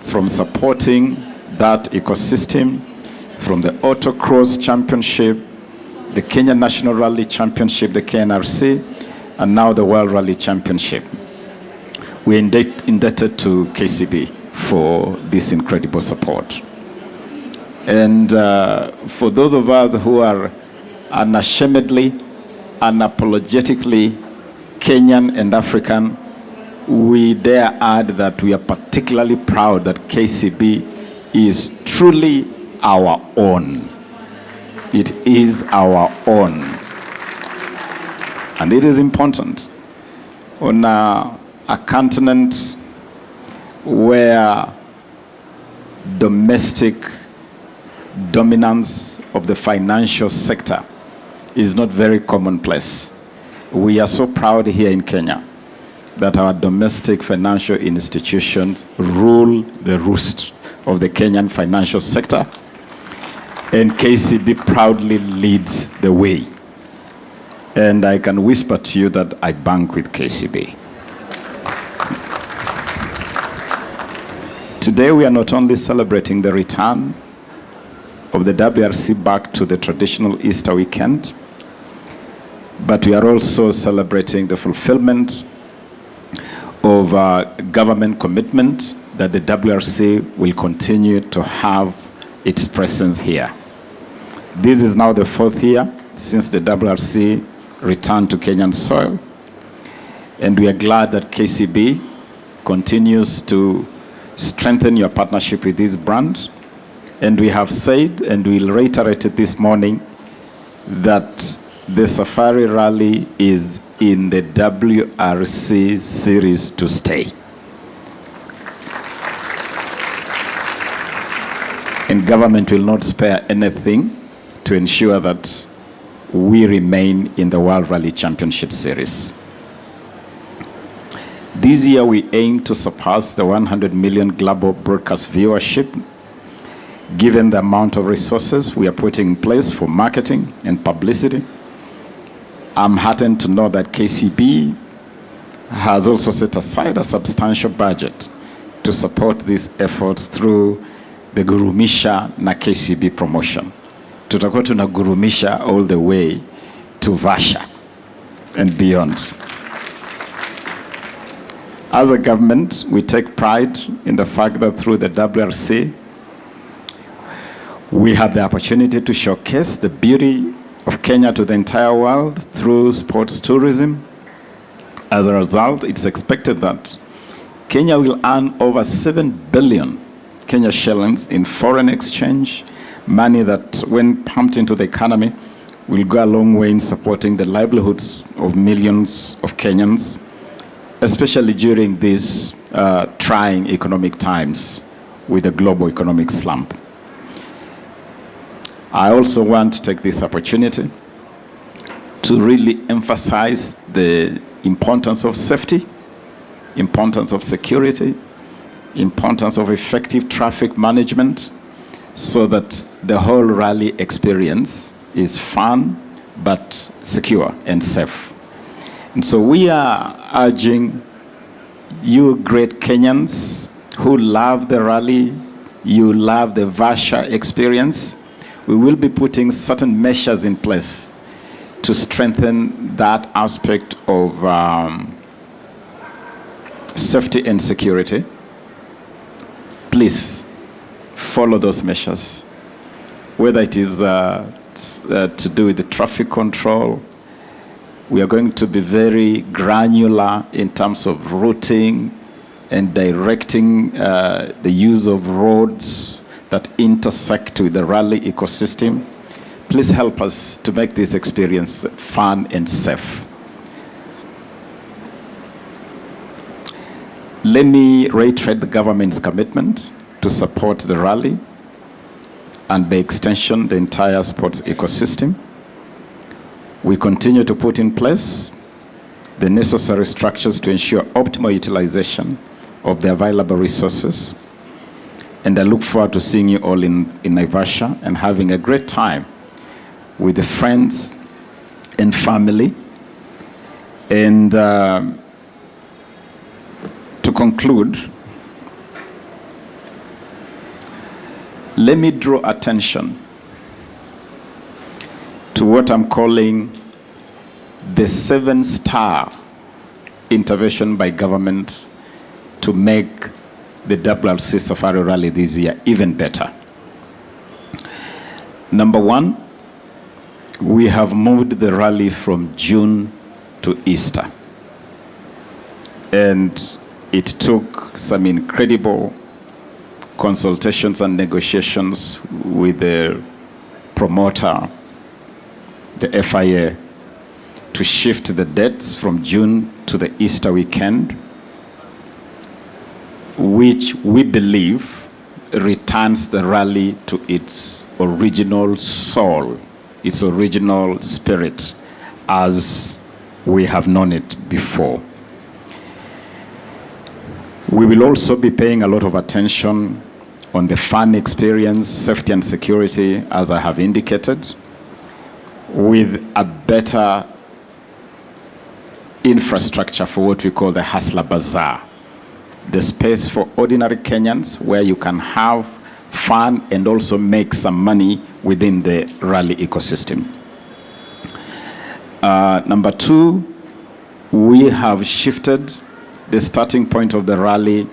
from supporting that ecosystem, from the Autocross Championship, the Kenya National Rally Championship, the KNRC, and now the World Rally Championship. We're indebted to KCB for this incredible support. And for those of us who are unashamedly, unapologetically Kenyan and African, we dare add that we are particularly proud that KCB is truly our own. It is our own. And it is important on a continent where domestic dominance of the financial sector is not very commonplace. We are so proud here in Kenya that our domestic financial institutions rule the roost of the Kenyan financial sector, and KCB proudly leads the way. And I can whisper to you that I bank with KCB. Today we are not only celebrating the return of the WRC back to the traditional Easter weekend, but we are also celebrating the fulfillment of government commitment that the WRC will continue to have its presence here. This is now the 4th year since the WRC returned to Kenyan soil, and we are glad that KCB continues to strengthen your partnership with this brand. And we have said, and we'll reiterate it this morning, that the Safari Rally is in the WRC series to stay. And government will not spare anything to ensure that we remain in the World Rally Championship Series. This year we aim to surpass the 100 million global broadcast viewership, given the amount of resources we are putting in place for marketing and publicity. I'm heartened to know that KCB has also set aside a substantial budget to support these efforts through the Gurumisha na KCB promotion. Tutakuwa tunagurumisha all the way to Vasha and beyond. As a government, we take pride in the fact that through the WRC, we have the opportunity to showcase the beauty of Kenya to the entire world through sports tourism. As a result, it's expected that Kenya will earn over 7 billion Kenya shillings in foreign exchange, money that, when pumped into the economy, will go a long way in supporting the livelihoods of millions of Kenyans, especially during these trying economic times with the global economic slump. I also want to take this opportunity to really emphasize the importance of safety, importance of security, importance of effective traffic management so that the whole rally experience is fun but secure and safe. And so we are urging you great Kenyans who love the rally, you love the Vasha experience, we will be putting certain measures in place to strengthen that aspect of safety and security. Please follow those measures, whether it is to do with the traffic control. We are going to be very granular in terms of routing and directing the use of roads that intersect with the rally ecosystem. Please help us to make this experience fun and safe. Let me reiterate the government's commitment to support the rally and by extension the entire sports ecosystem. We continue to put in place the necessary structures to ensure optimal utilization of the available resources. And I look forward to seeing you all in Naivasha and having a great time with the friends and family. And to conclude, let me draw attention to what I'm calling the 7-star intervention by government to make the WRC Safari Rally this year even better. Number one, we have moved the rally from June to Easter. And it took some incredible consultations and negotiations with the promoter, the FIA, to shift the dates from June to the Easter weekend, which we believe returns the rally to its original soul, its original spirit, as we have known it before. We will also be paying a lot of attention on the fun experience, safety and security, as I have indicated, with a better infrastructure for what we call the Hustler Bazaar, the space for ordinary Kenyans where you can have fun and also make some money within the rally ecosystem. Number two, we have shifted the starting point of the rally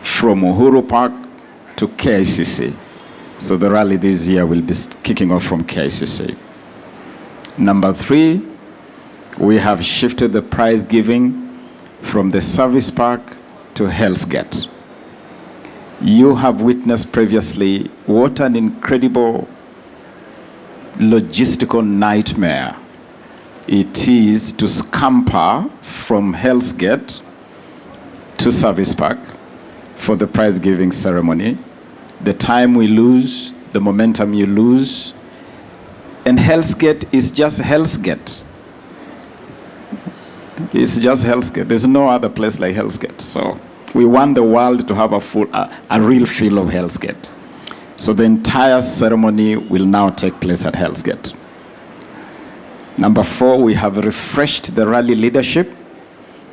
from Uhuru Park to KICC. So the rally this year will be kicking off from KICC. Number three, we have shifted the prize giving from the service park to Hell's Gate. You have witnessed previously what an incredible logistical nightmare it is to scamper from Hell's Gate to Service Park for the prize giving ceremony. The time we lose, the momentum you lose, and Hell's Gate is just Hell's Gate. It's just Hell's Gate. There's no other place like Hell's Gate. So we want the world to have a real feel of Hell's Gate. So the entire ceremony will now take place at Hell's Gate. Number four, we have refreshed the rally leadership.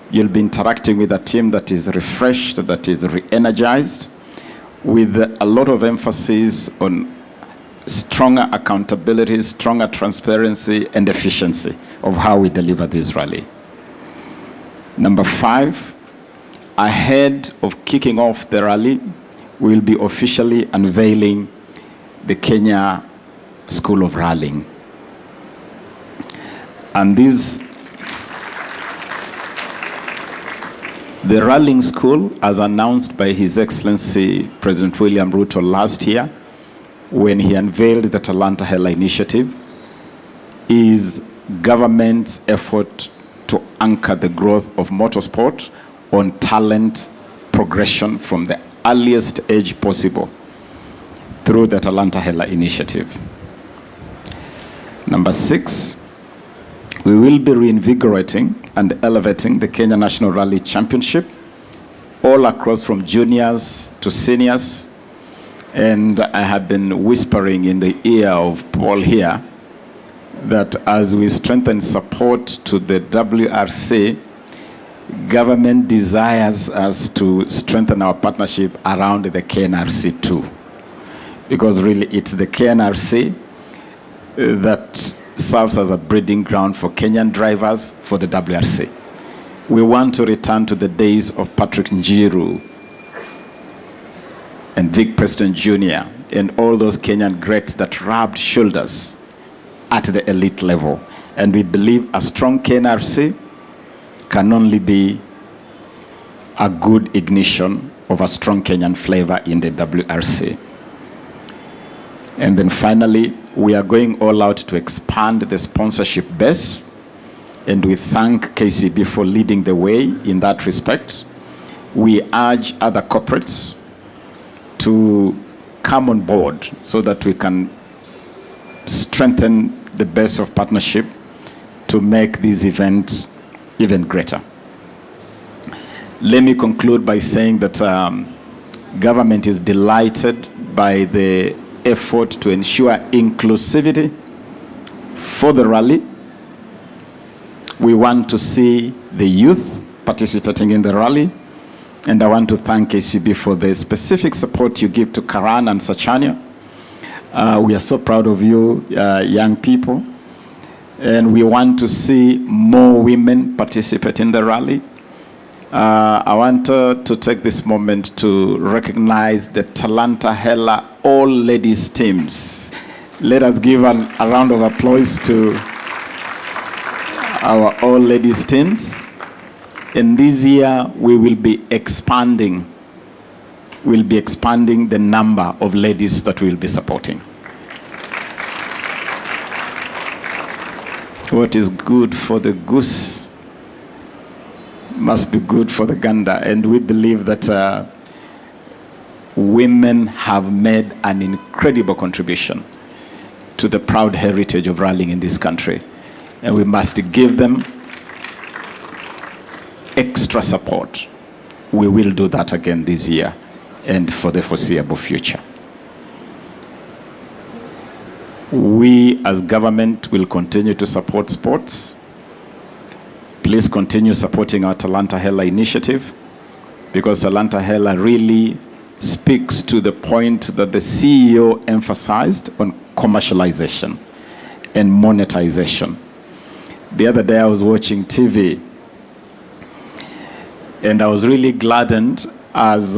You'll be interacting with a team that is refreshed, that is re-energized, with a lot of emphasis on stronger accountability, stronger transparency, and efficiency of how we deliver this rally. Number five, ahead of kicking off the rally, we'll be officially unveiling the Kenya School of Rallying. And the Rallying School, as announced by His Excellency President William Ruto last year, when he unveiled the Talanta Hela initiative, is government's effort to anchor the growth of motorsport on talent progression from the earliest age possible through the Talanta Hela initiative. Number six, we will be reinvigorating and elevating the Kenya National Rally Championship all across from juniors to seniors. And I have been whispering in the ear of Paul here that as we strengthen support to the WRC, government desires us to strengthen our partnership around the KNRC too. Because really it's the KNRC that serves as a breeding ground for Kenyan drivers for the WRC. We want to return to the days of Patrick Njiru and Vic Preston Jr. and all those Kenyan greats that rubbed shoulders at the elite level. And we believe a strong KNRC can only be a good ignition of a strong Kenyan flavor in the WRC. And then finally, we are going all out to expand the sponsorship base. And we thank KCB for leading the way in that respect. We urge other corporates to come on board so that we can strengthen the base of partnership to make this event even greater. Let me conclude by saying that government is delighted by the effort to ensure inclusivity for the rally. We want to see the youth participating in the rally. And I want to thank KCB for the specific support you give to Karan and Sachania. We are so proud of you, young people. And we want to see more women participate in the rally. I want to take this moment to recognize the Talanta Hela all ladies teams. Let us give a round of applause to our all ladies teams. And this year we will be expanding. We'll be expanding the number of ladies that we'll be supporting. What is good for the goose must be good for the gander. And we believe that women have made an incredible contribution to the proud heritage of rallying in this country. And we must give them extra support. We will do that again this year and for the foreseeable future. We as government will continue to support sports. Please continue supporting our Talanta Hela initiative, because Talanta Hela really speaks to the point that the CEO emphasized on commercialization and monetization. The other day I was watching TV and I was really gladdened as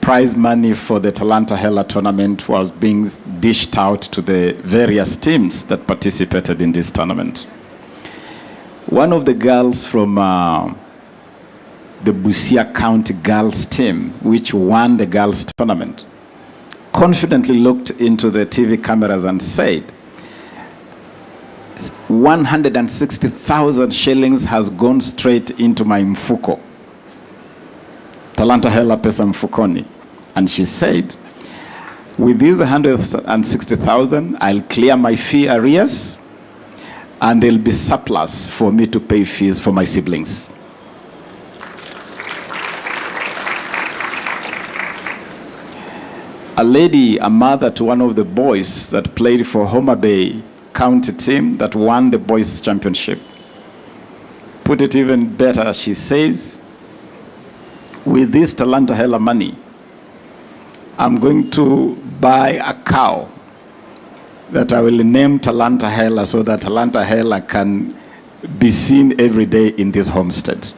prize money for the Talanta Hela tournament was being dished out to the various teams that participated in this tournament. One of the girls from the Busia County girls team, which won the girls tournament, confidently looked into the TV cameras and said, 160,000 shillings has gone straight into my mfuko. Talanta Hela pesa mfukoni. And she said, with these 160,000, I'll clear my fee arrears and there'll be surplus for me to pay fees for my siblings. A lady, a mother to one of the boys that played for Homa Bay County team that won the boys championship, put it even better. She says, with this Talanta Hela money, I'm going to buy a cow that I will name Talanta Hela so that Talanta Hela can be seen every day in this homestead.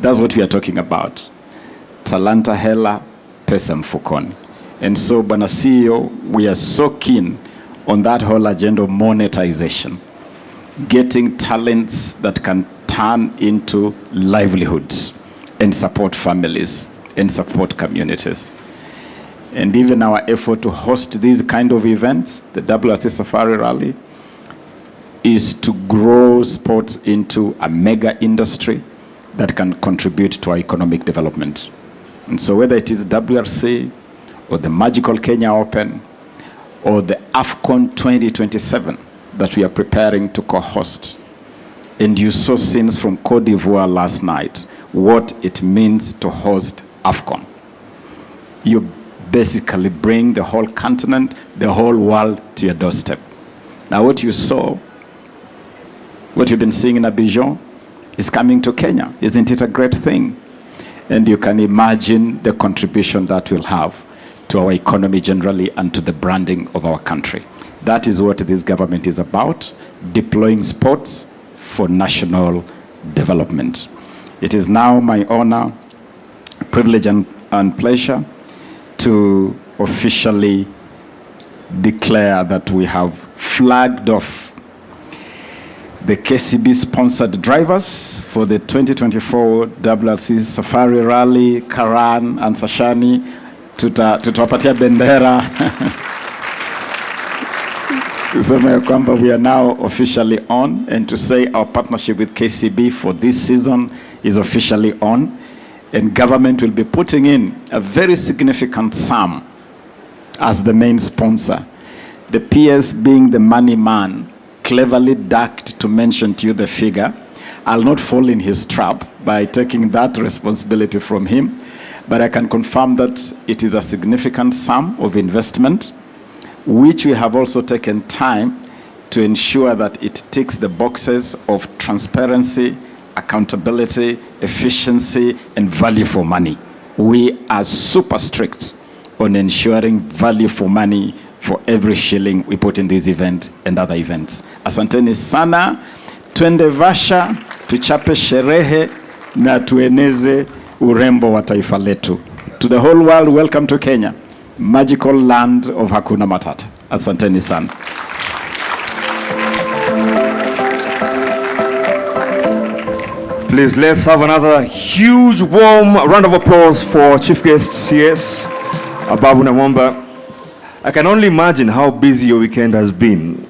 That's what we are talking about. Talanta Hela pesa mfukoni. And so, Bwana CEO, we are so keen on that whole agenda of monetization, getting talents that can turn into livelihoods and support families and support communities. And even our effort to host these kind of events, the WRC Safari Rally, is to grow sports into a mega industry that can contribute to our economic development. And so whether it is WRC or the Magical Kenya Open or the AFCON 2027 that we are preparing to co-host, and you saw scenes from Cote d'Ivoire last night, what it means to host AFCON. You basically bring the whole continent, the whole world to your doorstep. Now what you saw, what you've been seeing in Abidjan is coming to Kenya. Isn't it a great thing? And you can imagine the contribution that will have to our economy generally and to the branding of our country. That is what this government is about, deploying sports for national development. It is now my honor, privilege, and pleasure to officially declare that we have flagged off the KCB-sponsored drivers for the 2024 WRC Safari Rally, Karan and Sashani. Tutawapatia bendera kusema ya kwamba we are now officially on, and to say our partnership with KCB for this season is officially on, and government will be putting in a very significant sum as the main sponsor. The PS, being the money man, cleverly ducked to mention to you the figure. I'll not fall in his trap by taking that responsibility from him, but I can confirm that it is a significant sum of investment, which we have also taken time to ensure that it ticks the boxes of transparency, accountability, efficiency, and value for money. We are super strict on ensuring value for money for every shilling we put in this event and other events. Asanteni sana, twende Vasha, tuchape sherehe na tueneze urembo wa taifa letu. To the whole world, welcome to Kenya, magical land of Hakuna Matata. Asanteni sana. Please, let's have another huge warm round of applause for Chief Guest CS Ababu Namwamba. I can only imagine how busy your weekend has been.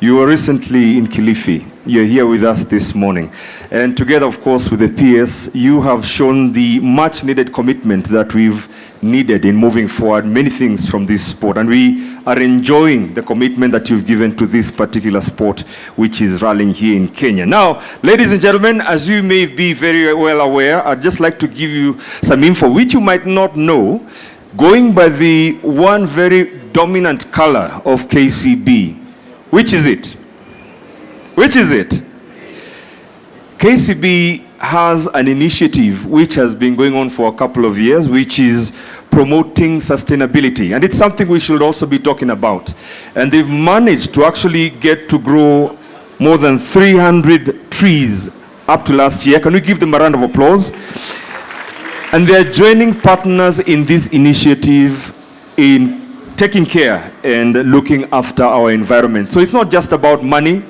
You were recently in Kilifi. You're here with us this morning. And together, of course, with the PS, you have shown the much needed commitment that we've needed in moving forward many things from this sport. And we are enjoying the commitment that you've given to this particular sport, which is rallying here in Kenya. Now, ladies and gentlemen, as you may be very well aware, I'd just like to give you some info which you might not know. Going by the one very dominant color of KCB, which is it? Which is it? KCB has an initiative which has been going on for a couple of years, which is promoting sustainability. And it's something we should also be talking about. And they've managed to actually get to grow more than 300 trees up to last year. Can we give them a round of applause? And they're joining partners in this initiative in taking care and looking after our environment. So it's not just about money.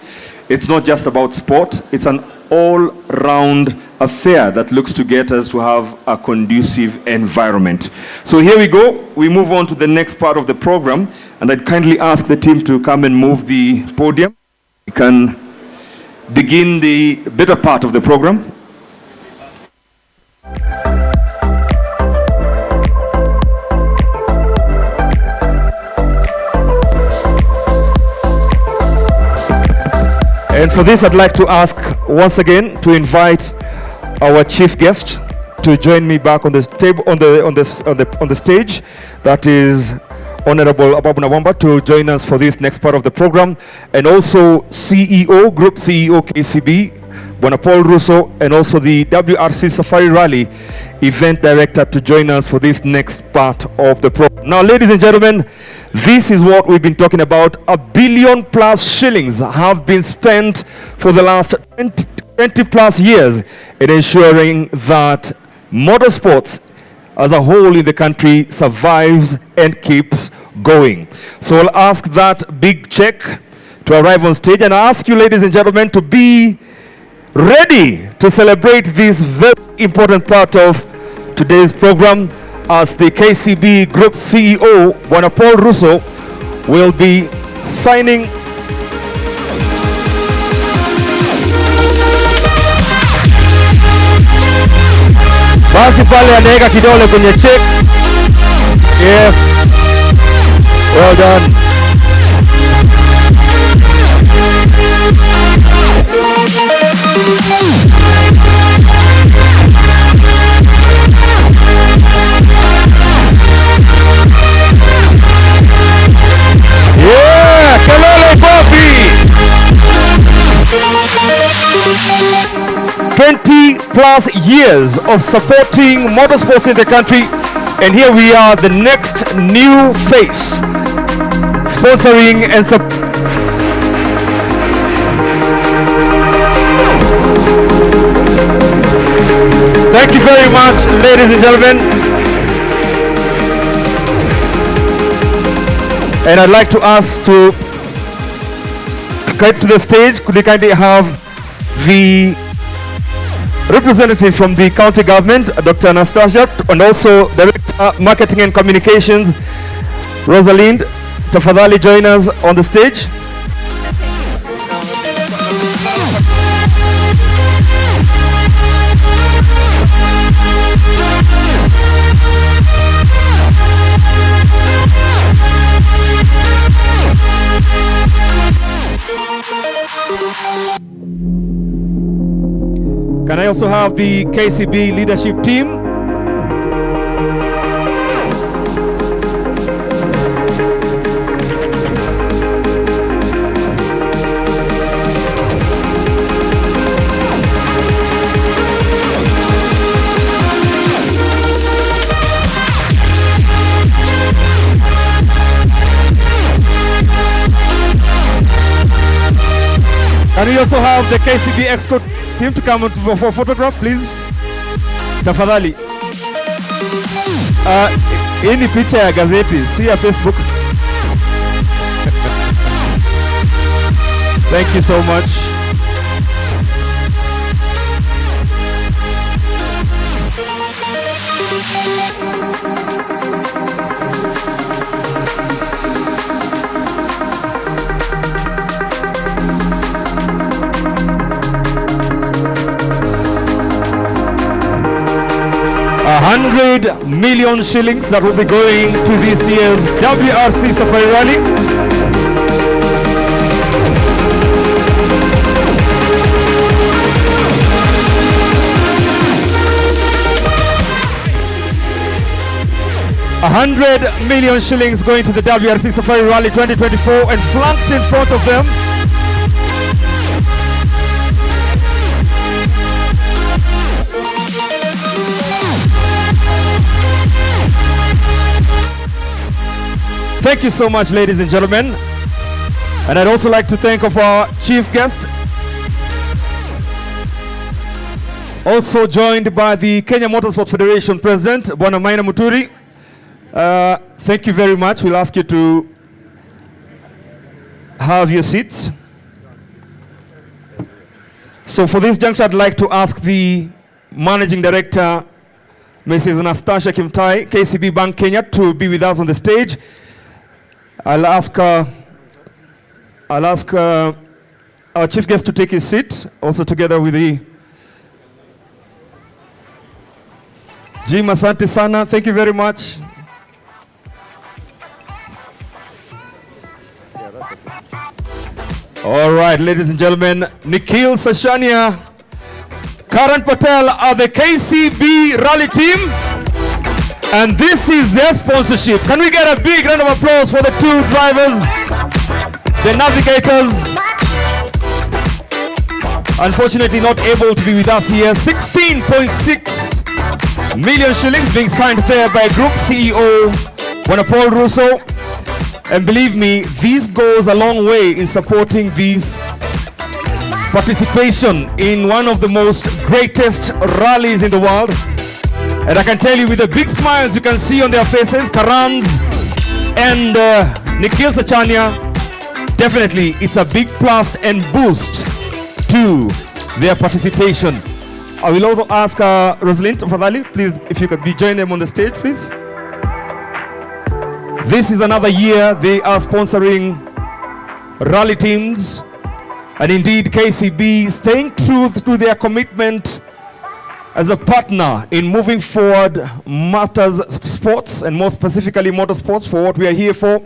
It's not just about sport. It's an all-round affair that looks to get us to have a conducive environment. So here we go. We move on to the next part of the program, and I'd kindly ask the team to come and move the podium. We can begin the better part of the program. And for this, I'd like to ask once again to invite our chief guest to join me back on the table, on the stage. That is Honorable Ababu Namwamba to join us for this next part of the program, and also CEO, Group CEO KCB, Bwana Paul Russo, and also the WRC Safari Rally Event Director to join us for this next part of the program. Now, ladies and gentlemen, this is what we've been talking about. $1 billion plus shillings have been spent for the last 20 plus years in ensuring that motorsports as a whole in the country survives and keeps going. So I'll ask that big check to arrive on stage, and I ask you, ladies and gentlemen, to be ready to celebrate this very important part of today's program, as the KCB Group CEO, Bwana Paul Russo, will be signing basi pale anaweka kidole kwenye check. Yes, well done. plus years of supporting motorsports in the country, and here we are, the next new face, sponsoring and Thank you very much, ladies and gentlemen. And I'd like to ask to get to the stage. Could we kindly have the representative from the county government, Dr. Anastasia, and also Director Marketing and Communications, Rosalind. Tafadhali join us on the stage. Can I also have the KCB leadership team? Can we also have the KCB Exco team to come for a photograph, please? Tafadhali. Hii ni picha ya gazeti, si ya Facebook. Thank you so much. $100 million shillings that will be going to this year's WRC Safari Rally. $100 million shillings going to the WRC Safari Rally 2024, and flanked in front of them Thank you so much, ladies and gentlemen. And I'd also like to thank of our chief guest, also joined by the Kenya Motorsport Federation President, Bwana Maina Muturi. Thank you very much. We'll ask you to have your seats. So for this juncture, I'd like to ask the Managing Director, Mrs. Anastasia Kimtai, KCB Bank Kenya, to be with us on the stage. I'll ask our chief guest to take his seat, also together with the Jim. Asante sana. Thank you very much. All right, ladies and gentlemen, Nikhil Sashania, Karan Patel are the KCB rally team, and this is their sponsorship. Can we get a big round of applause for the two drivers, the navigators? Unfortunately not able to be with us here. 16.6 million shillings being signed there by Group CEO Bwana Paul Russo. And believe me, this goes a long way in supporting this participation in one of the most greatest rallies in the world. And I can tell you, with the big smiles you can see on their faces, Karan's and Nikhil Sachania, definitely it's a big plus and boost to their participation. I will also ask Rosalind Tafadhali, please, if you could be join them on the stage, please. This is another year they are sponsoring rally teams, and indeed KCB staying true to their commitment as a partner in moving forward matters sports, and more specifically motorsports, for what we are here for.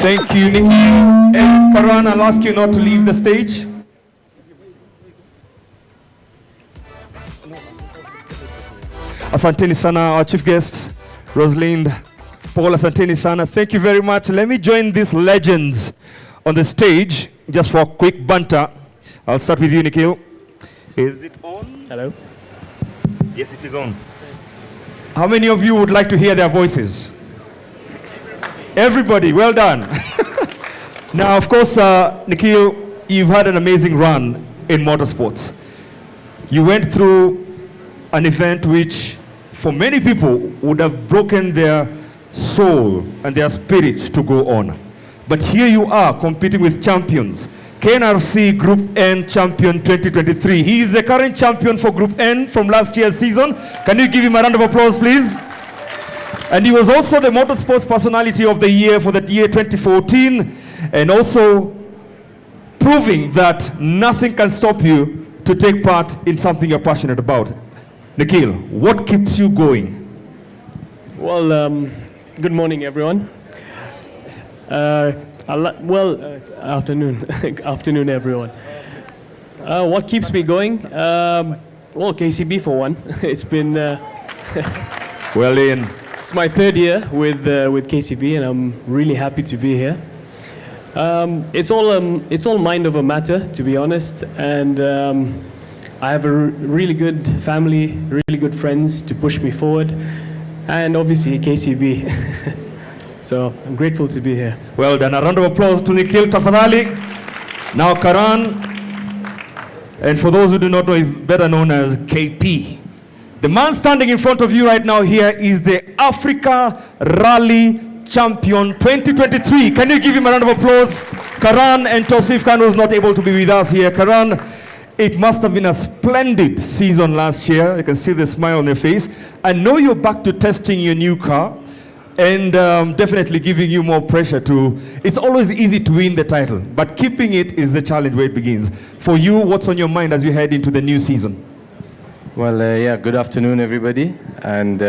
Thank you, Nick. And Karan, I'll ask you not to leave the stage. Asanteni sana, our chief guest, Rosalind Paul, asanteni sana. Thank you very much. Let me join these legends on the stage just for a quick banter. I'll start with you, Nikhil. Is it on? Hello. Yes, it is on. How many of you would like to hear their voices? Everybody, well done. Now, of course, Nikhil, you've had an amazing run in motorsports. You went through an event which, for many people, would have broken their soul and their spirit to go on. But here you are competing with champions. KNRC Group N champion 2023. He is the current champion for Group N from last year's season. Can you give him a round of applause, please? And he was also the Motorsports Personality of the Year for the year 2014, and also proving that nothing can stop you to take part in something you're passionate about. Nikhil, what keeps you going? Well, good morning, everyone. Afternoon. Afternoon, everyone. What keeps me going? Well, KCB for one. It's been Well, Ian. It's my third year with KCB, and I'm really happy to be here. It's all mind over matter, to be honest, and I have a really good family, really good friends to push me forward, and obviously KCB. So I'm grateful to be here. Well done. A round of applause to Nikhil Tafadhali. Now Karan, and for those who do not know, he's better known as KP. The man standing in front of you right now here is the Africa Rally Champion 2023. Can you give him a round of applause? Karan and Tausif Khan was not able to be with us here. Karan, it must have been a splendid season last year. You can see the smile on your face. I know you're back to testing your new car, and definitely giving you more pressure to, it's always easy to win the title, but keeping it is the challenge where it begins. For you, what's on your mind as you head into the new season? Well, yeah, good afternoon, everybody, and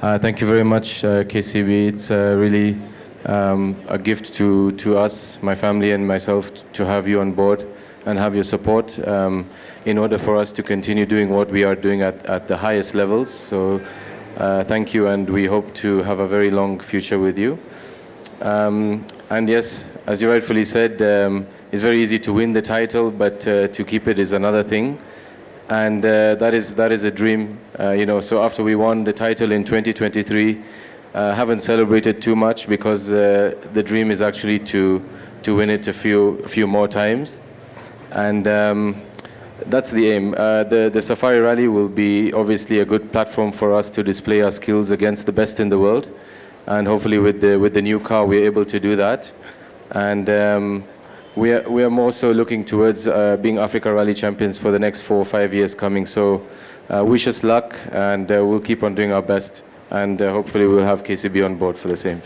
thank you very much, KCB. It's really a gift to us, my family and myself, to have you on board and have your support in order for us to continue doing what we are doing at the highest levels. So thank you, and we hope to have a very long future with you. And yes, as you rightfully said, it's very easy to win the title, but to keep it is another thing. And that is a dream, you know. So after we won the title in 2023, haven't celebrated too much, because the dream is actually to win it a few more times, and that's the aim. The Safari Rally will be obviously a good platform for us to display our skills against the best in the world, and hopefully with the new car we're able to do that. And we are more so looking towards being Africa Rally champions for the next 4 or 5 years coming. So wish us luck, and we'll keep on doing our best, and hopefully we'll have KCB on board for the same.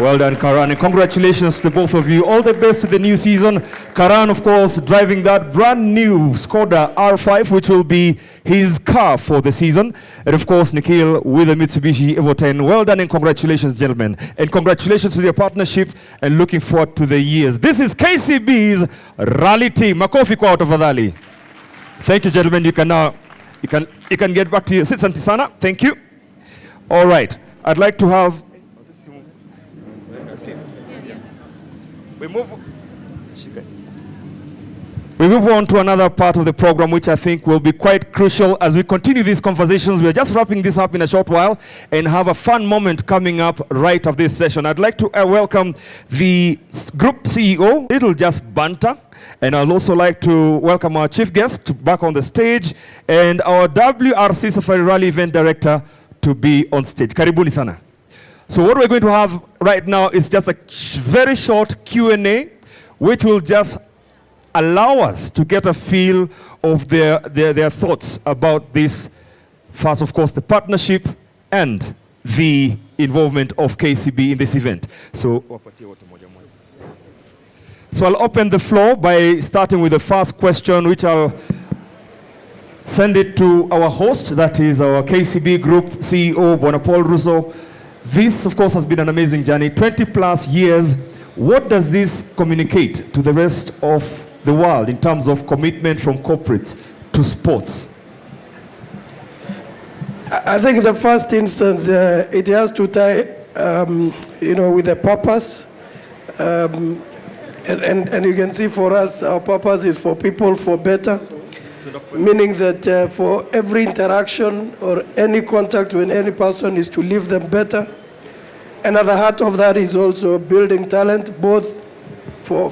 Well done, Karan, and congratulations to both of you. All the best to the new season. Karan, of course, driving that brand new Skoda R5, which will be his car for the season. And of course, Nikhil with the Mitsubishi Evo 10. Well done, and congratulations, gentlemen. And congratulations to their partnership, and looking forward to the years. This is KCB's rally team. Makofi kwa tafadhali. Thank you, gentlemen. You can now, you can get back to your seats, Santisana. Thank you. All right. I'd like to have... We move on to another part of the program, which I think will be quite crucial as we continue these conversations. We're just wrapping this up in a short while and have a fun moment coming up right of this session. I'd like to welcome the group CEO. It'll just banter. And I'd also like to welcome our chief guest back on the stage, and our WRC Safari Rally event director to be on stage. Karibuni sana. So what we're going to have right now is just a very short Q&A, which will just allow us to get a feel of their thoughts about this. First, of course, the partnership and the involvement of KCB in this event. So I'll open the floor by starting with the first question, which I'll send it to our host, that is our KCB Group CEO, Bwana Paul Russo. This, of course, has been an amazing journey, 20 plus years. What does this communicate to the rest of the world in terms of commitment from corporates to sports? I think in the first instance, it has to tie with a purpose. And you can see for us, our purpose is for people, for better, meaning that for every interaction or any contact with any person is to leave them better. And at the heart of that is also building talent, both for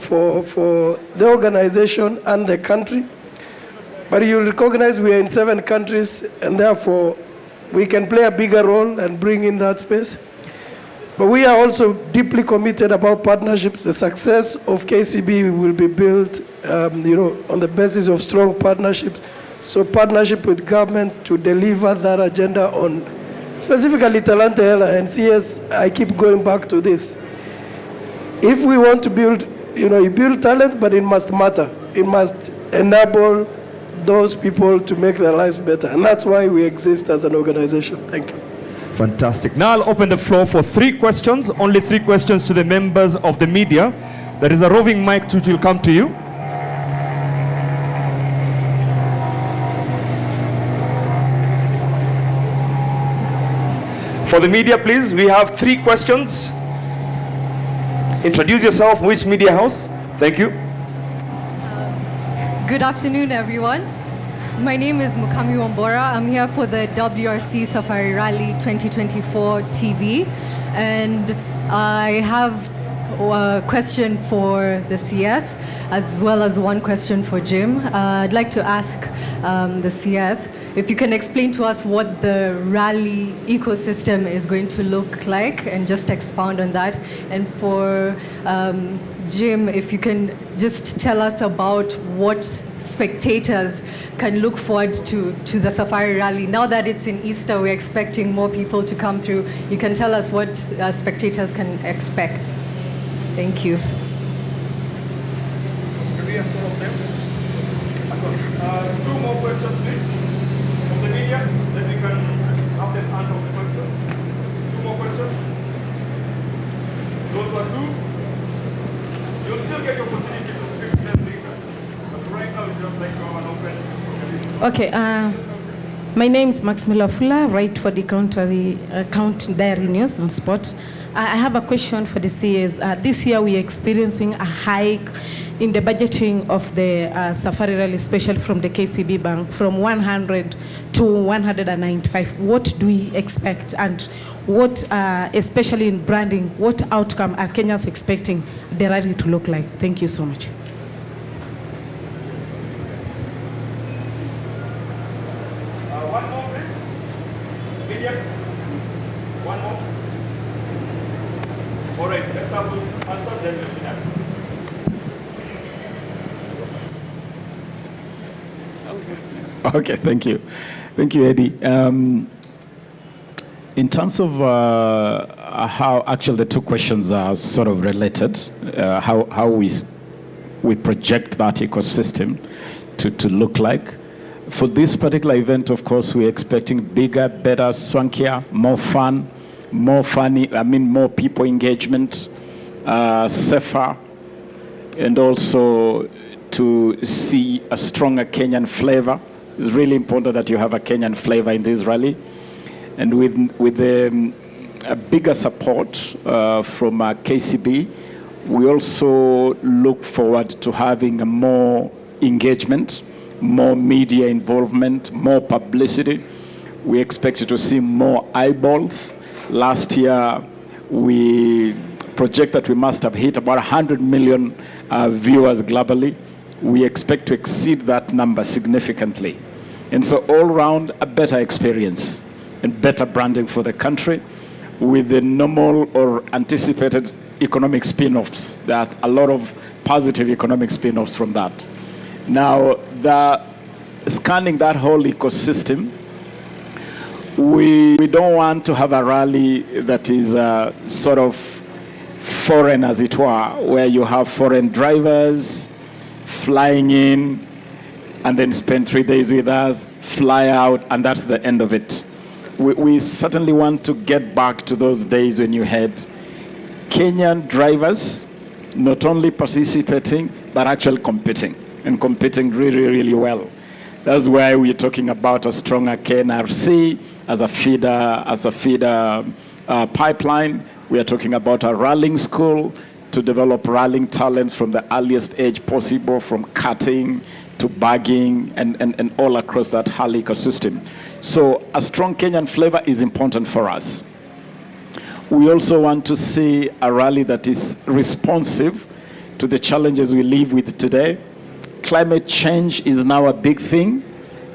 the organization and the country. But you recognize we are in 7 countries, and therefore we can play a bigger role and bring in that space. But we are also deeply committed about partnerships. The success of KCB will be built, on the basis of strong partnerships. So partnership with government to deliver that agenda on specifically Talanta Hela. And CS, I keep going back to this. If we want to build, you build talent, but it must matter. It must enable those people to make their lives better. And that's why we exist as an organization. Thank you. Fantastic. Now I'll open the floor for 3 questions, only 3 questions to the members of the media. There is a roving mic which will come to you. For the media, please, we have 3 questions. Introduce yourself, which media house? Thank you. Good afternoon, everyone. My name is Mukami Wambora. I'm here for the WRC Safari Rally 2024 TV. And I have a question for the CS, as well as one question for Jim. I'd like to ask the CS if you can explain to us what the rally ecosystem is going to look like and just expound on that. And for Jim, if you can just tell us about what spectators can look forward to the Safari Rally. Now that it's in Easter, we're expecting more people to come through. You can tell us what spectators can expect. Thank you. Two more questions, please, from the media, then we can have them answer the questions. 2 more questions. Those were 2. You'll still get the opportunity to speak to them later. But right now, it's just like to have an open. Okay. My name is Maximila Fula, write for the Count Diary News on Sport. I have a question for the CAs. This year we are experiencing a hike in the budgeting of the Safari Rally, especially from the KCB Bank, from 100 to 195. What do we expect, and what, especially in branding, what outcome are Kenyans expecting the rally to look like? Thank you so much. One more, please. Media. One more. All right, let's have those answer, then we'll be asked. Okay, thank you. Thank you, Eddie. In terms of how actually the 2 questions are sort of related, how we project that ecosystem to look like. For this particular event, of course, we're expecting bigger, better, swankier, more fun, more funny, more people engagement, safer, and also to see a stronger Kenyan flavor. It's really important that you have a Kenyan flavor in this rally. And with a bigger support from KCB, we also look forward to having more engagement, more media involvement, more publicity. We expect to see more eyeballs. Last year, we project that we must have hit about 100 million viewers globally. We expect to exceed that number significantly. And so all around, a better experience and better branding for the country with the normal or anticipated economic spin-offs. There are a lot of positive economic spin-offs from that. Now, scanning that whole ecosystem, we don't want to have a rally that is sort of foreign, as it were, where you have foreign drivers flying in and then spend 3 days with us, fly out, and that's the end of it. We certainly want to get back to those days when you had Kenyan drivers not only participating, but actually competing, and competing really, really well. That's why we're talking about a stronger KNRC as a feeder pipeline, We are talking about a rallying school to develop rallying talents from the earliest age possible, from cutting to bagging and all across that whole ecosystem. So a strong Kenyan flavor is important for us. We also want to see a rally that is responsive to the challenges we live with today. Climate change is now a big thing,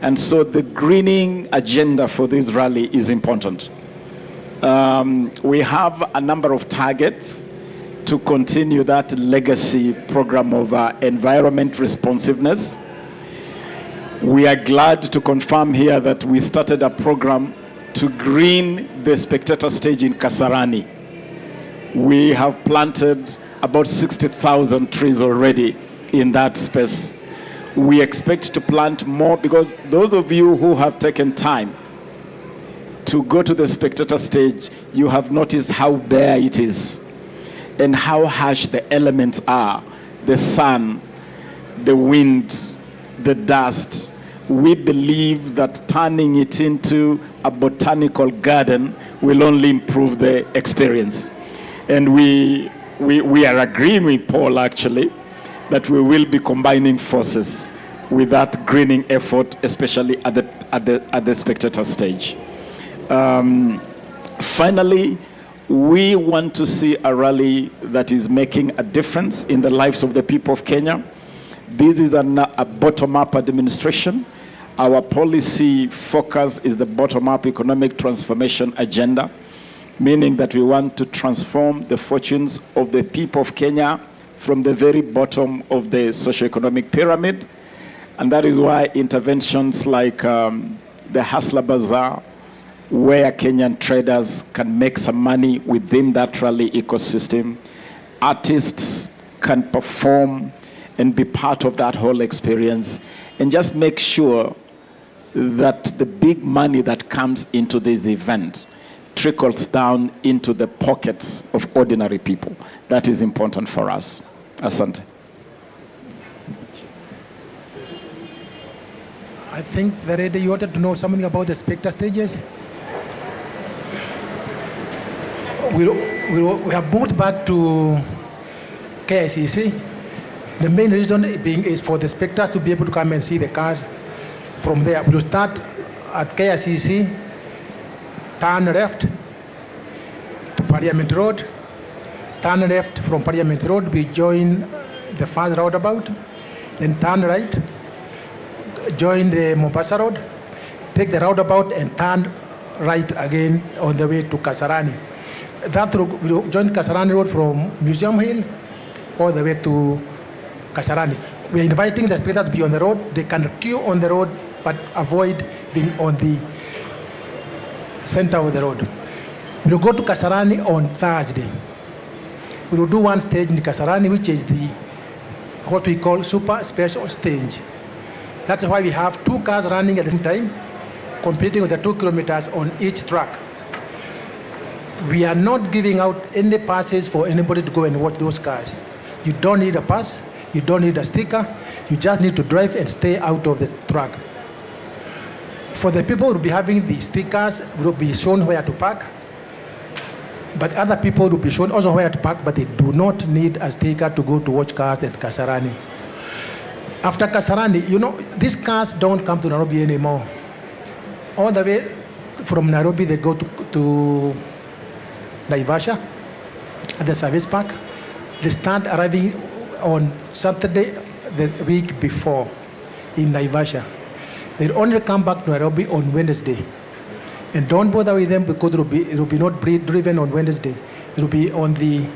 and so the greening agenda for this rally is important. We have a number of targets to continue that legacy program of environment responsiveness. We are glad to confirm here that we started a program to green the spectator stage in Kasarani. We have planted about 60,000 trees already in that space. We expect to plant more, because those of you who have taken time to go to the spectator stage, you have noticed how bare it is and how harsh the elements are, the sun, the wind, the dust. We believe that turning it into a botanical garden will only improve the experience. And we are agreeing with Paul, actually, that we will be combining forces with that greening effort, especially at the spectator stage. Finally, we want to see a rally that is making a difference in the lives of the people of Kenya. This is a bottom-up administration. Our policy focus is the bottom-up economic transformation agenda, meaning that we want to transform the fortunes of the people of Kenya from the very bottom of the socioeconomic pyramid. And that is why interventions like the Hustler Bazaar, where Kenyan traders can make some money within that rally ecosystem, artists can perform and be part of that whole experience, and just make sure that the big money that comes into this event trickles down into the pockets of ordinary people. That is important for us. Asante. I think that you wanted to know something about the spectator stages. We have moved back to KICC. The main reason being is for the spectators to be able to come and see the cars from there. We'll start at KICC, turn left to Parliament Road, turn left from Parliament Road, we join the first roundabout, then turn right, join the Mombasa Road, take the roundabout and turn right again on the way to Kasarani. That road, we'll join Kasarani Road from Museum Hill all the way to Kasarani. We're inviting the spectators to be on the road. They can queue on the road, but avoid being on the center of the road. We'll go to Kasarani on Thursday. We will do one stage in Kasarani, which is what we call super special stage. That's why we have two cars running at the same time, competing with the 2 kilometers on each track. We are not giving out any passes for anybody to go and watch those cars. You don't need a pass. You don't need a sticker. You just need to drive and stay out of the track. For the people who will be having the stickers, will be shown where to park. But other people will be shown also where to park, but they do not need a sticker to go to watch cars at Kasarani. After Kasarani, you know, these cars don't come to Nairobi anymore. All the way from Nairobi, they go to Naivasha at the service park. They start arriving on Saturday, the week before, in Naivasha. They only come back to Nairobi on Wednesday. And don't bother with them because it will be not driven on Wednesday. It will be on the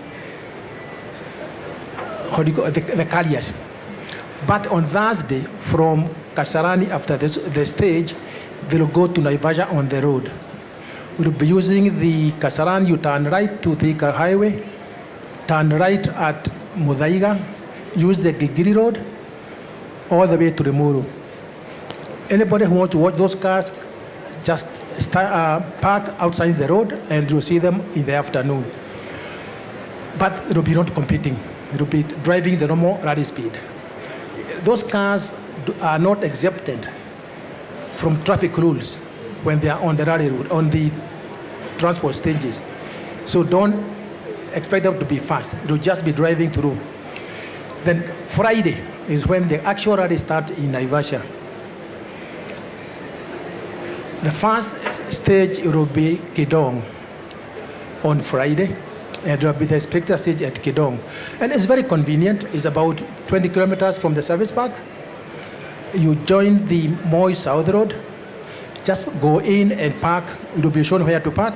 carriers. But on Thursday, from Kasarani after the stage, they will go to Naivasha on the road. We will be using the Kasarani, you turn right to Thika Highway, turn right at Muthaiga, use the Gigiri Road, all the way to Limuru. Anybody who wants to watch those cars, just park outside the road and you'll see them in the afternoon. But it will be not competing. It will be driving the normal rally speed. Those cars are not exempted from traffic rules when they are on the rally route, on the transport stages. So don't expect them to be fast. It will just be driving through. Then Friday is when the actual rally starts in Naivasha. The first stage will be Kidong on Friday, and there will be the spectator stage at Kidong. And it's very convenient. It's about 20 kilometers from the service park. You join the Moi South Road, just go in and park. It will be shown where to park.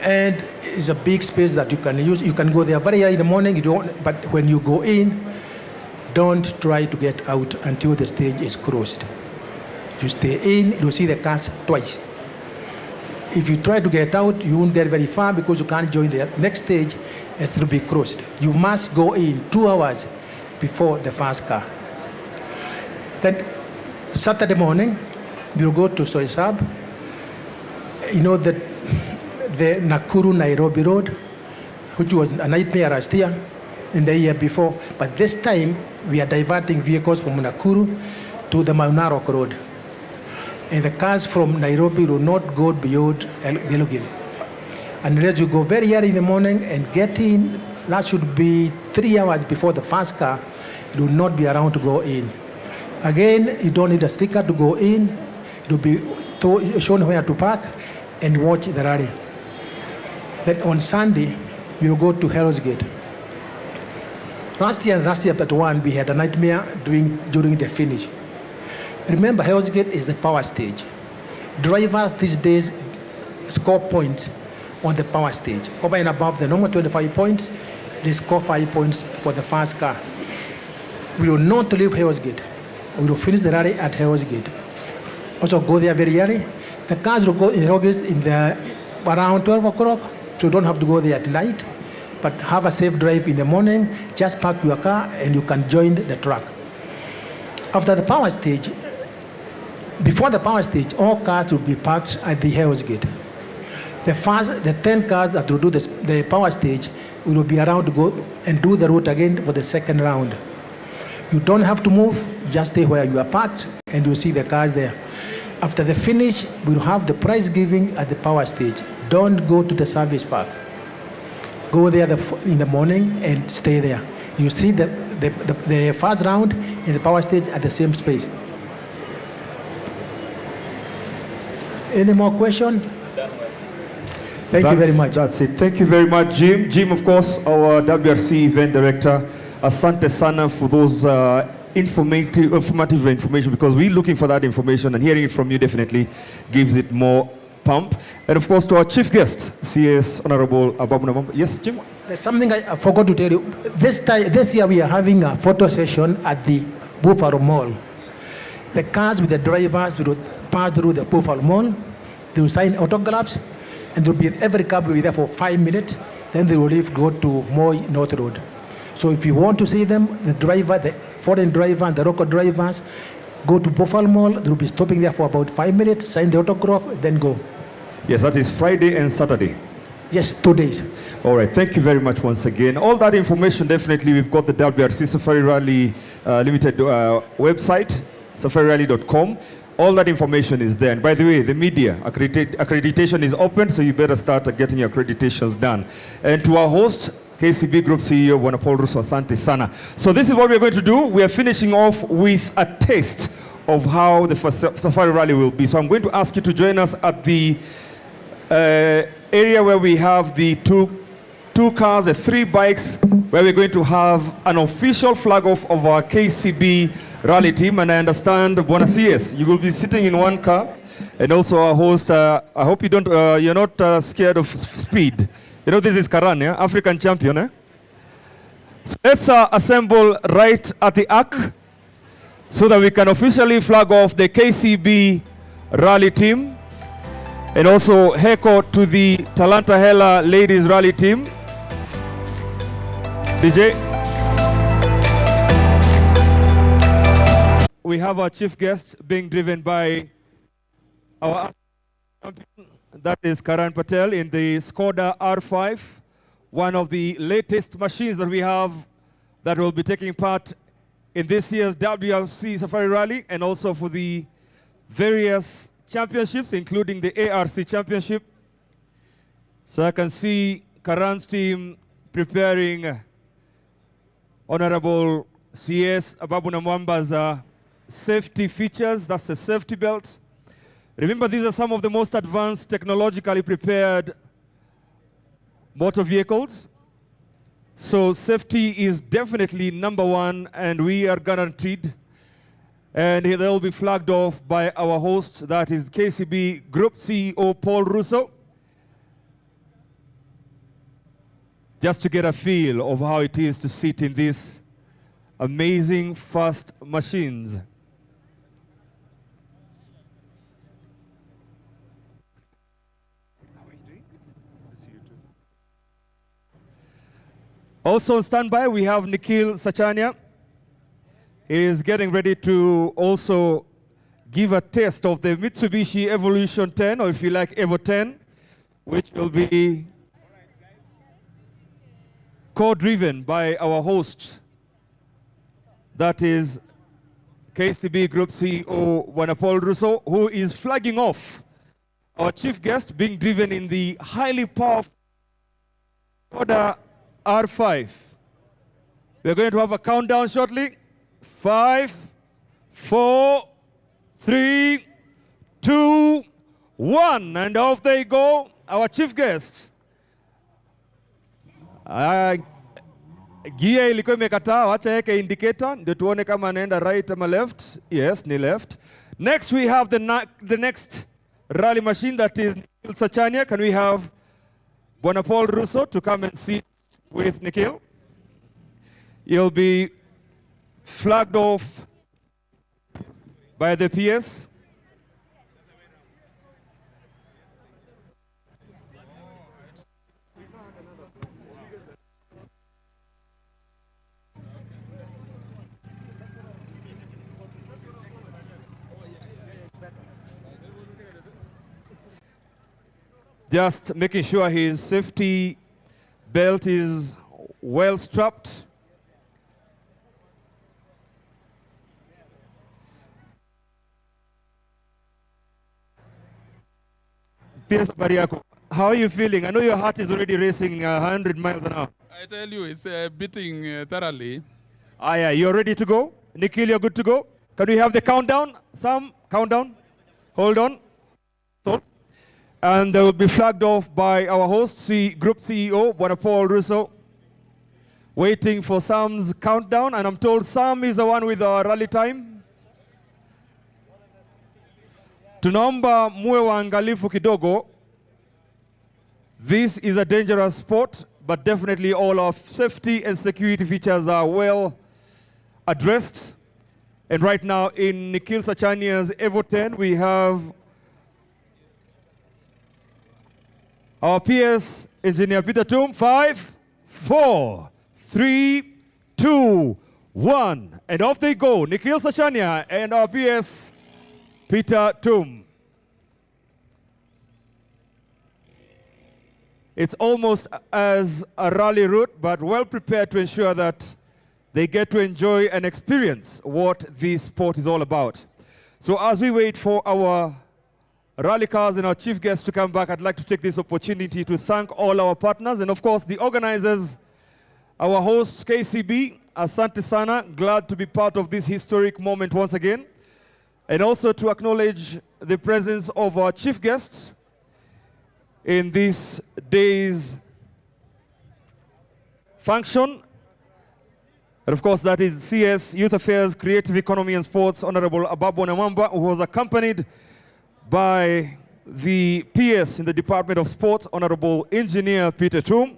And it's a big space that you can use. You can go there very early in the morning, but when you go in, don't try to get out until the stage is closed. You stay in, you'll see the cars twice. If you try to get out, you won't get very far because you can't join the next stage, and still be closed. You must go in 2 hours before the first car. Then Saturday morning, we'll go to Soisab. You know that the Nakuru-Nairobi road, which was a nightmare last year and the year before, but this time we are diverting vehicles from Nakuru to the Mount Narok road. And the cars from Nairobi will not go beyond Gilgil. Unless you go very early in the morning and get in, that should be 3 hours before the first car, it will not be around to go in. Again, you don't need a sticker to go in. It will be shown where to park and watch the rally. Then on Sunday, we will go to Hell's Gate. Last year but one, we had a nightmare during the finish. Remember, Hell's Gate is the power stage. Drivers these days score points on the power stage. Over and above the normal 25 points, they score 5 points for the first car. We will not leave Hell's Gate. We will finish the rally at Hell's Gate. Also go there very early. The cars will go in August around 12 o'clock, so you don't have to go there at night. But have a safe drive in the morning, just park your car and you can join the track. After the power stage, before the power stage, all cars will be parked at the Hell's Gate. The 10 cars that will do the power stage will be around to go and do the route again for the second round. You don't have to move, just stay where you are parked and you'll see the cars there. After the finish, we'll have the prize giving at the power stage. Don't go to the service park. Go there in the morning and stay there. You see the first round in the power stage at the same space. Any more questions? Thank you very much. That's it. Thank you very much, Jim. Jim, of course, our WRC event director. Asante sana for those informative information, because we're looking for that information, and hearing it from you definitely gives it more pump. And of course, to our chief guest, CS Honorable Ababu Namwamba. Yes, Jim? There's something I forgot to tell you. This year we are having a photo session at the Buffalo Mall. The cars with the drivers will pass through the Buffalo Mall. They will sign autographs, and every car will be there for 5 minutes. Then they will leave, go to Moi North Road. So if you want to see them, the driver, the foreign driver and the local drivers, go to Buffalo Mall. They will be stopping there for about 5 minutes, sign the autograph, then go. Yes, that is Friday and Saturday. Yes, 2 days. All right, thank you very much once again. All that information, definitely, we've got the WRC Safari Rally Limited website, safarirally.com. All that information is there. And by the way, the media accreditation is open, so you better start getting your accreditations done. And to our host, KCB Group CEO, Bwana Paul Russo, asante sana. So this is what we're going to do. We are finishing off with a taste of how the Safari Rally will be. So I'm going to ask you to join us at the area where we have the two cars, the 3 bikes, where we're going to have an official flag off of our KCB rally team. And I understand, Bwana CS, you will be sitting in one car, and also our host. I hope you're not scared of speed. You know, this is Karan, yeah? African champion. Eh? So let's assemble right at the arc so that we can officially flag off the KCB rally team, and also heko to the Talanta Hela ladies rally team. DJ. We have our chief guest being driven by our champion. That is Karan Patel in the Skoda R5, one of the latest machines that we have that will be taking part in this year's WRC Safari Rally, and also for the various championships, including the ARC Championship. So I can see Karan's team preparing Honorable CS Ababu Namwamba's safety features. That's a safety belt. Remember, these are some of the most advanced, technologically prepared motor vehicles. So safety is definitely number one, and we are guaranteed. And they'll be flagged off by our host, that is KCB Group CEO Paul Russo, just to get a feel of how it is to sit in these amazing fast machines. Also on standby, we have Nikhil Sachania. He is getting ready to also give a taste of the Mitsubishi Evolution 10, or if you like, Evo 10, which will be co-driven by our host, that is KCB Group CEO Paul Russo, who is flagging off our chief guest being driven in the highly powerful Skoda R5. We're going to have a countdown shortly. 5, 4, 3, 2, 1, and off they go. Our chief guest. Gia ilikuwa imekataa, wacha yeke indicator ndio tuone kama anaenda right ama left. Yes, ni left. Next we have the next rally machine, that is Nikhil Sachania. Can we have Bwana Paul Russo to come and sit with Nikhil? You'll be flagged off by the PS. Just making sure his safety belt is well strapped. PS Bariako, how are you feeling? I know your heart is already racing 100 miles an hour. I tell you, it's beating thoroughly. Yeah, you're ready to go? Nikhil, you're good to go? Can we have the countdown? Sam, countdown. Hold on. And they will be flagged off by our host, Group CEO, Bwana Paul Russo, waiting for Sam's countdown. And I'm told Sam is the one with our rally time. Tunaomba muwe waangalifu kidogo. This is a dangerous sport, but definitely all of safety and security features are well addressed. And right now in Nikhil Sachania's Evo 10, we have our PS engineer Peter Toom. 5, 4, 3, 2, 1. And off they go. Nikhil Sachania and our PS Peter Toom. It's almost as a rally route, but well prepared to ensure that they get to enjoy and experience what this sport is all about. So as we wait for our rally cars and our chief guests to come back, I'd like to take this opportunity to thank all our partners and of course the organizers, our hosts KCB, Asante Sana, glad to be part of this historic moment once again. And also to acknowledge the presence of our chief guests in this day's function. And of course, that is CS Youth Affairs, Creative Economy and Sports, Honorable Ababu Namwamba, who was accompanied by the PS in the Department of Sports, Honorable Engineer Peter Toom,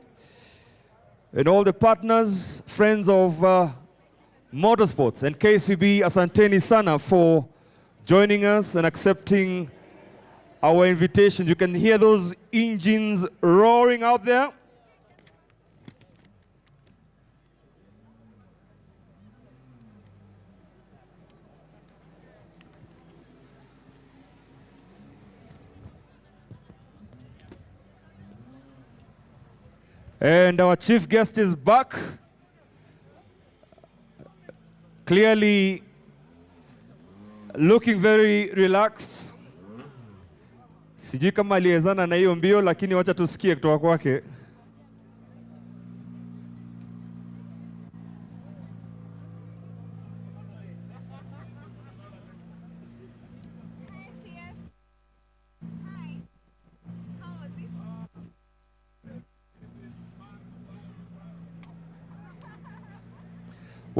and all the partners, friends of motorsports, and KCB, Asanteni Sana for joining us and accepting our invitation. You can hear those engines roaring out there. And our chief guest is back. Clearly looking very relaxed. Sijui kama aliezana na hiyo mbio, lakini wacha tusikie kutoka kwake.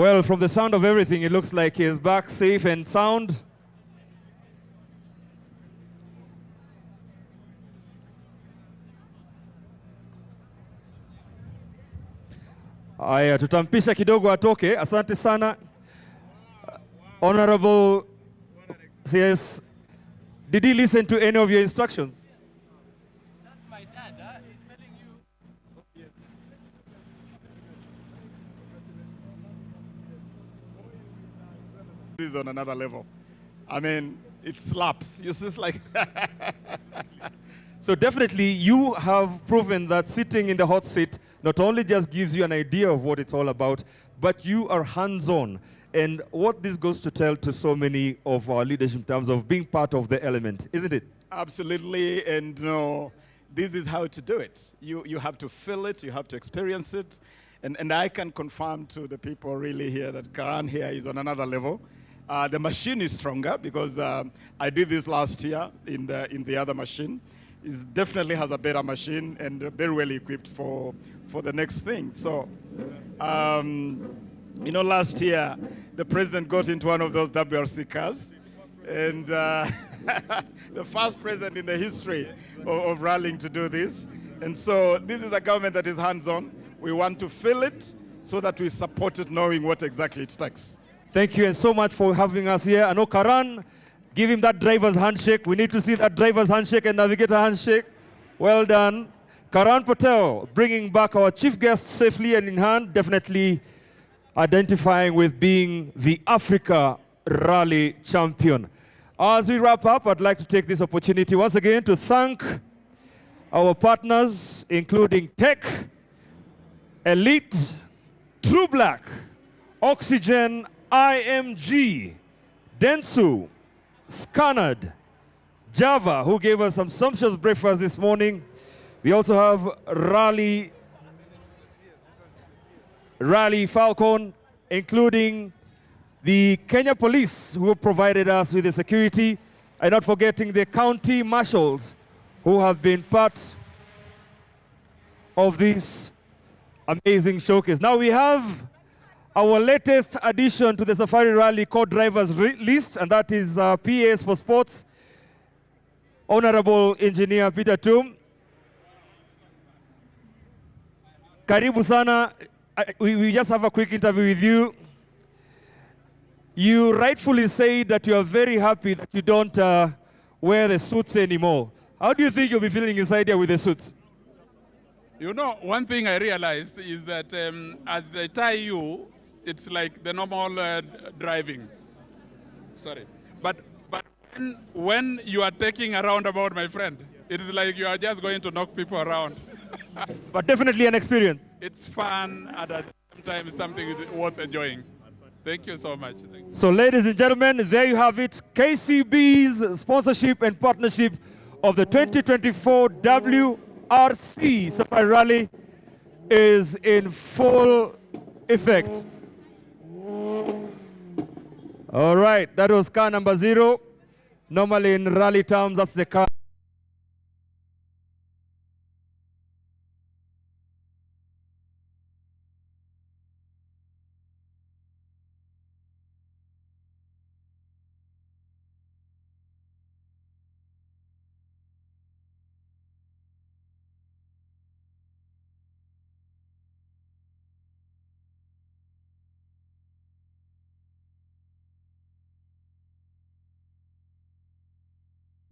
Well, from the sound of everything, it looks like he's back safe and sound. Aya, tutampisha kidogo atoke. Asante sana. Honorable, yes. Did he listen to any of your instructions? That's my dad. He's telling you. This is on another level. I mean, it slaps. You see, it's like. So definitely you have proven that sitting in the hot seat not only just gives you an idea of what it's all about, but you are hands-on. And what this goes to tell to so many of our leadership in terms of being part of the element, isn't it? Absolutely, and no, this is how to do it. You have to feel it, you have to experience it, and I can confirm to the people really here that Karan here is on another level. The machine is stronger because I did this last year in the other machine. It definitely has a better machine and very well equipped for the next thing. So, you know, last year the president got into one of those WRC cars, and the first president in the history of rallying to do this. And so this is a government that is hands-on. We want to feel it so that we support it knowing what exactly it takes. Thank you and so much for having us here. I know Karan, give him that driver's handshake. We need to see that driver's handshake and navigator handshake. Well done. Karan Patel, bringing back our chief guest safely and in hand, definitely identifying with being the Africa Rally champion. As we wrap up, I'd like to take this opportunity once again to thank our partners, including Tech, Elite, True Black, Oxygen, IMG, Dentsu, Scanad, Java, who gave us some sumptuous breakfast this morning. We also have Rally Falcon, including the Kenya Police, who provided us with the security, and not forgetting the county marshals, who have been part of this amazing showcase. Now we have our latest addition to the Safari Rally co-drivers list, and that is PAs for Sports, Honorable Engineer Peter Tum. Karibu sana. We just have a quick interview with you. You rightfully say that you are very happy that you don't wear the suits anymore. How do you think you'll be feeling inside here with the suits? You know, one thing I realized is that as they tie you, it's like the normal driving. Sorry. But when you are taking a roundabout, my friend, it is like you are just going to knock people around. But definitely an experience. It's fun and at the same time it's something worth enjoying. Thank you so much. Thank you. So ladies and gentlemen, there you have it. KCB's sponsorship and partnership of the 2024 WRC Safari Rally is in full effect. All right, that was car number 0. Normally in rally terms, that's the car